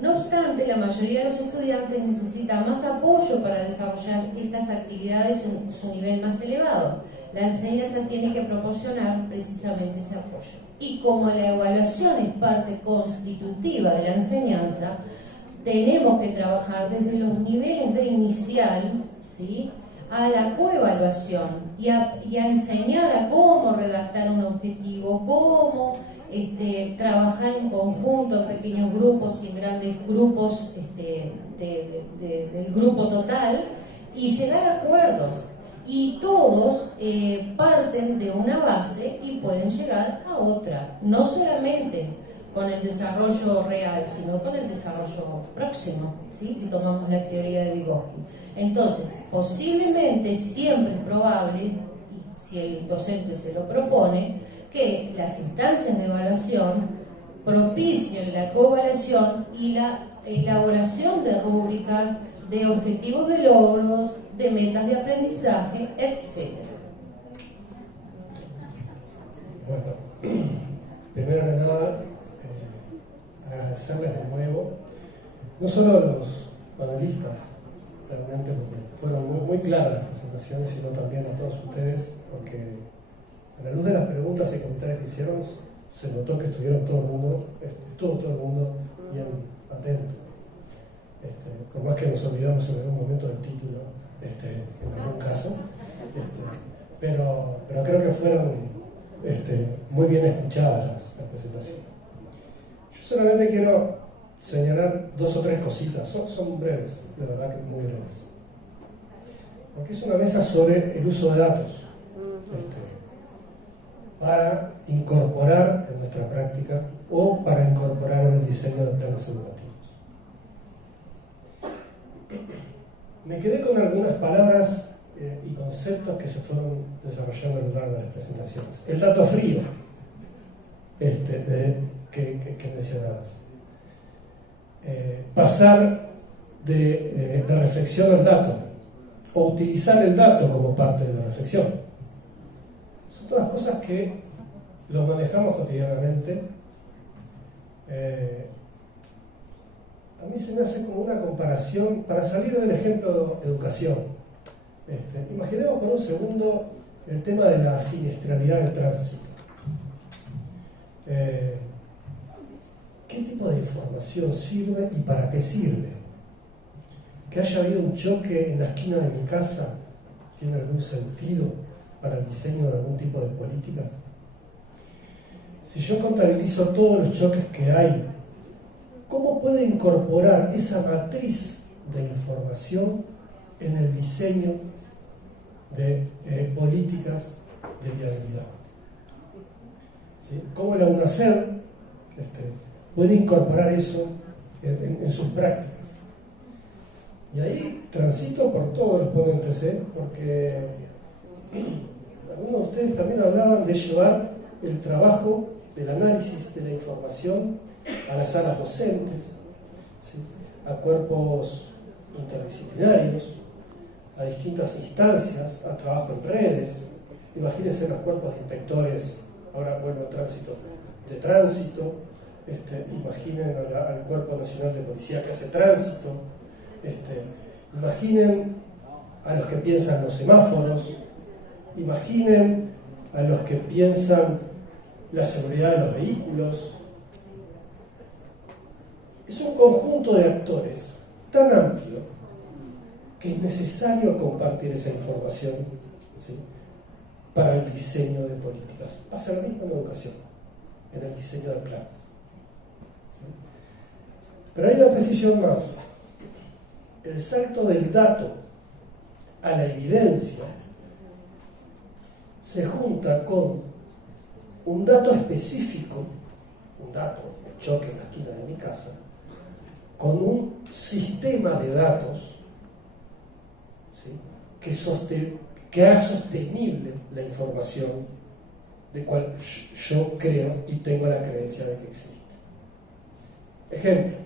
No obstante, la mayoría de los estudiantes necesita más apoyo para desarrollar estas actividades en su nivel más elevado. La enseñanza tiene que proporcionar precisamente ese apoyo. Y como la evaluación es parte constitutiva de la enseñanza, tenemos que trabajar desde los niveles de inicial, ¿sí?, a la coevaluación y a enseñar a cómo redactar un objetivo, cómo trabajar en conjunto, en pequeños grupos y en grandes grupos del grupo total y llegar a acuerdos. Y todos parten de una base y pueden llegar a otra, no solamente con el desarrollo real, sino con el desarrollo próximo, ¿sí?, si tomamos la teoría de Vygotsky. Entonces, posiblemente, siempre es probable, y si el docente se lo propone, que las instancias de evaluación propicien la coevaluación y la elaboración de rúbricas, de objetivos de logros, de metas de aprendizaje, etc. Bueno, primero que nada, agradecerles de nuevo, no solo a los panelistas, realmente porque fueron muy claras las presentaciones, sino también a todos ustedes, porque a la luz de las preguntas y comentarios que hicieron, se notó que estuvieron todo el mundo, estuvo todo el mundo bien atento. Por más que nos olvidamos en algún momento del título, en algún caso, pero creo que fueron muy bien escuchadas las presentaciones. Yo solamente quiero señalar 2 o 3 cositas, son breves, de verdad que muy breves. Porque es una mesa sobre el uso de datos para incorporar en nuestra práctica o para incorporar en el diseño de planes educativos. Me quedé con algunas palabras y conceptos que se fueron desarrollando a lo largo de las presentaciones. El dato frío que mencionabas. Pasar de reflexión al dato o utilizar el dato como parte de la reflexión. Son todas cosas que lo manejamos cotidianamente. A mí se me hace como una comparación, para salir del ejemplo de educación. Imaginemos por un segundo el tema de la siniestralidad del tránsito. ¿Qué tipo de información sirve y para qué sirve? ¿Que haya habido un choque en la esquina de mi casa tiene algún sentido para el diseño de algún tipo de políticas? si yo contabilizo todos los choques que hay, ¿cómo puedo incorporar esa matriz de información en el diseño de políticas de viabilidad? ¿Sí? ¿Cómo la UNACER puede incorporar eso en sus prácticas? Y ahí transito por todos los ponentes, porque algunos de ustedes también hablaban de llevar el trabajo del análisis de la información a las salas docentes, ¿sí? A cuerpos interdisciplinarios, a distintas instancias, a trabajo en redes. Imagínense los cuerpos de inspectores, ahora vuelvo al tránsito, imaginen al Cuerpo Nacional de Policía que hace tránsito, imaginen a los que piensan los semáforos, imaginen a los que piensan la seguridad de los vehículos. Es un conjunto de actores tan amplio que es necesario compartir esa información, ¿sí? Para el diseño de políticas. Pasa lo mismo en educación, en el diseño de planes, ¿sí? Pero hay una precisión más. El salto del dato a la evidencia se junta con un dato específico, un dato, el choque en la esquina de mi casa, con un sistema de datos, ¿sí? que haga sostenible la información de cual yo creo y tengo la creencia de que existe. Ejemplo,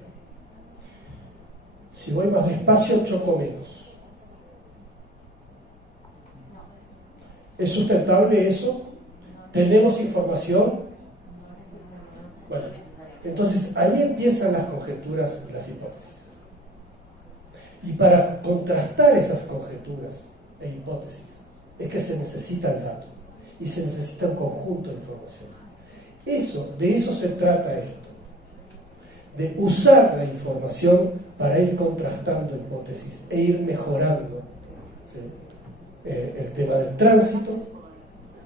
si voy más despacio, choco menos. ¿Es sustentable eso? ¿Tenemos información? Bueno, entonces ahí empiezan las conjeturas y las hipótesis. Y para contrastar esas conjeturas e hipótesis es que se necesita el dato y se necesita un conjunto de información. De eso se trata esto, de usar la información para ir contrastando hipótesis e ir mejorando, ¿sí? El tema del tránsito,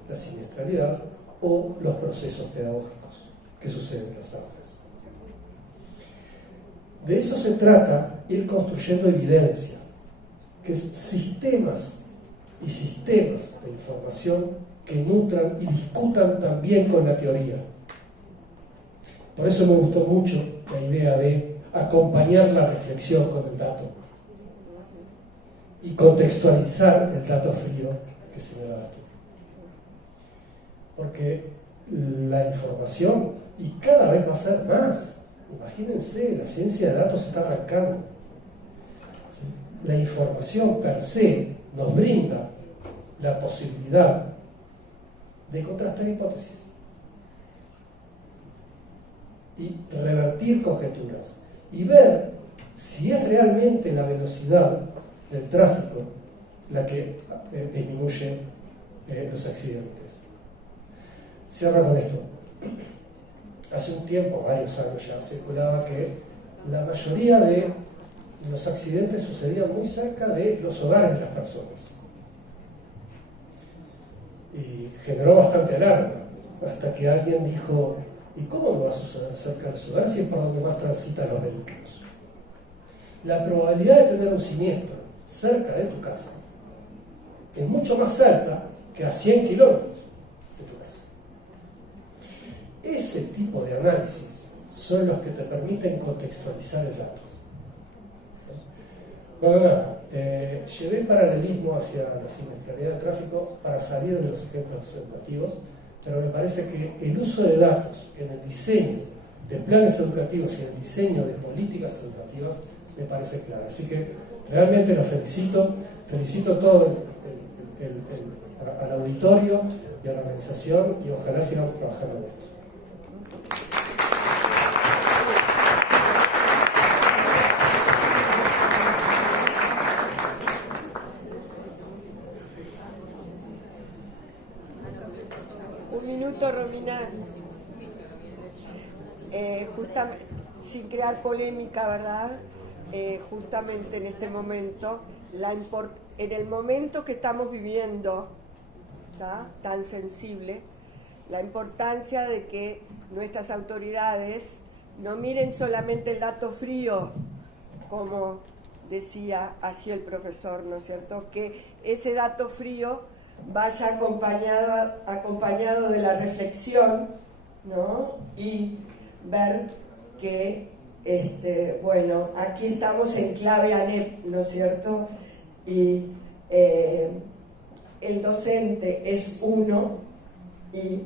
la siniestralidad o los procesos pedagógicos que suceden en las aulas. De eso se trata, ir construyendo evidencia, que es sistemas y sistemas de información que nutran y discutan también con la teoría. Por eso me gustó mucho la idea de acompañar la reflexión con el dato y contextualizar el dato frío que señalabas tú. Porque la información, y cada vez va a ser más, imagínense, la ciencia de datos está arrancando. ¿Sí? La información per se nos brinda la posibilidad de contrastar hipótesis y revertir conjeturas y ver si es realmente la velocidad del tráfico la que disminuye los accidentes. Cierro con esto. Hace un tiempo, varios años ya, circulaba que la mayoría de los accidentes sucedían muy cerca de los hogares de las personas. Y generó bastante alarma, hasta que alguien dijo: ¿y cómo no va a suceder cerca de los hogares si es por donde más transitan los vehículos? La probabilidad de tener un siniestro cerca de tu casa es mucho más alta que a 100 kilómetros de tu casa. Ese tipo de análisis son los que te permiten contextualizar el dato. Bueno, nada, llevé paralelismo hacia la siniestralidad del tráfico para salir de los ejemplos educativos, pero me parece que el uso de datos en el diseño de planes educativos y en el diseño de políticas educativas me parece claro. Así que realmente los felicito todo al auditorio y a la organización, y ojalá sigamos trabajando en esto. Un minuto, Romina. Justamente, sin crear polémica, ¿verdad? Justamente en este momento, en el momento que estamos viviendo, ¿tá? Tan sensible, la importancia de que nuestras autoridades no miren solamente el dato frío, como decía allí el profesor, ¿no es cierto?, que ese dato frío vaya acompañado de la reflexión, ¿no?, y ver que, bueno, aquí estamos en clave ANEP, ¿no es cierto?, y el docente es uno y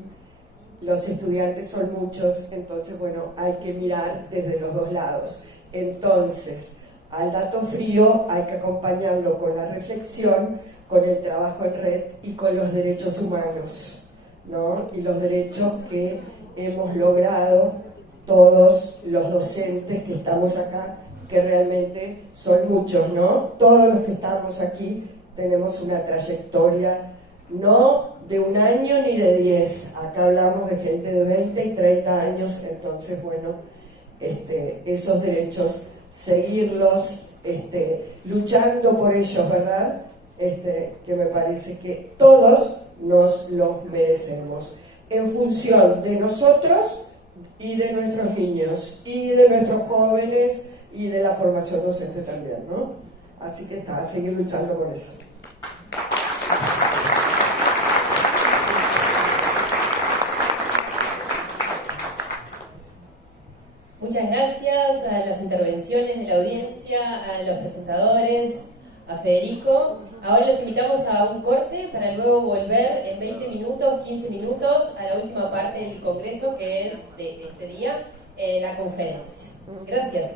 los estudiantes son muchos, entonces, bueno, hay que mirar desde los dos lados. Entonces, al dato frío hay que acompañarlo con la reflexión, con el trabajo en red y con los derechos humanos, ¿no? Y los derechos que hemos logrado todos los docentes que estamos acá, que realmente son muchos, ¿no? Todos los que estamos aquí tenemos una trayectoria, no de un año ni de 10, acá hablamos de gente de 20 y 30 años, entonces, bueno, esos derechos, seguirlos luchando por ellos, ¿verdad? Que me parece que todos nos los merecemos, en función de nosotros y de nuestros niños, y de nuestros jóvenes, y de la formación docente también, ¿no? Así que a seguir luchando por eso. Muchas gracias a las intervenciones de la audiencia, a los presentadores, a Federico. Ahora los invitamos a un corte para luego volver en 20 minutos, 15 minutos a la última parte del congreso, que es de este día, la conferencia. Gracias.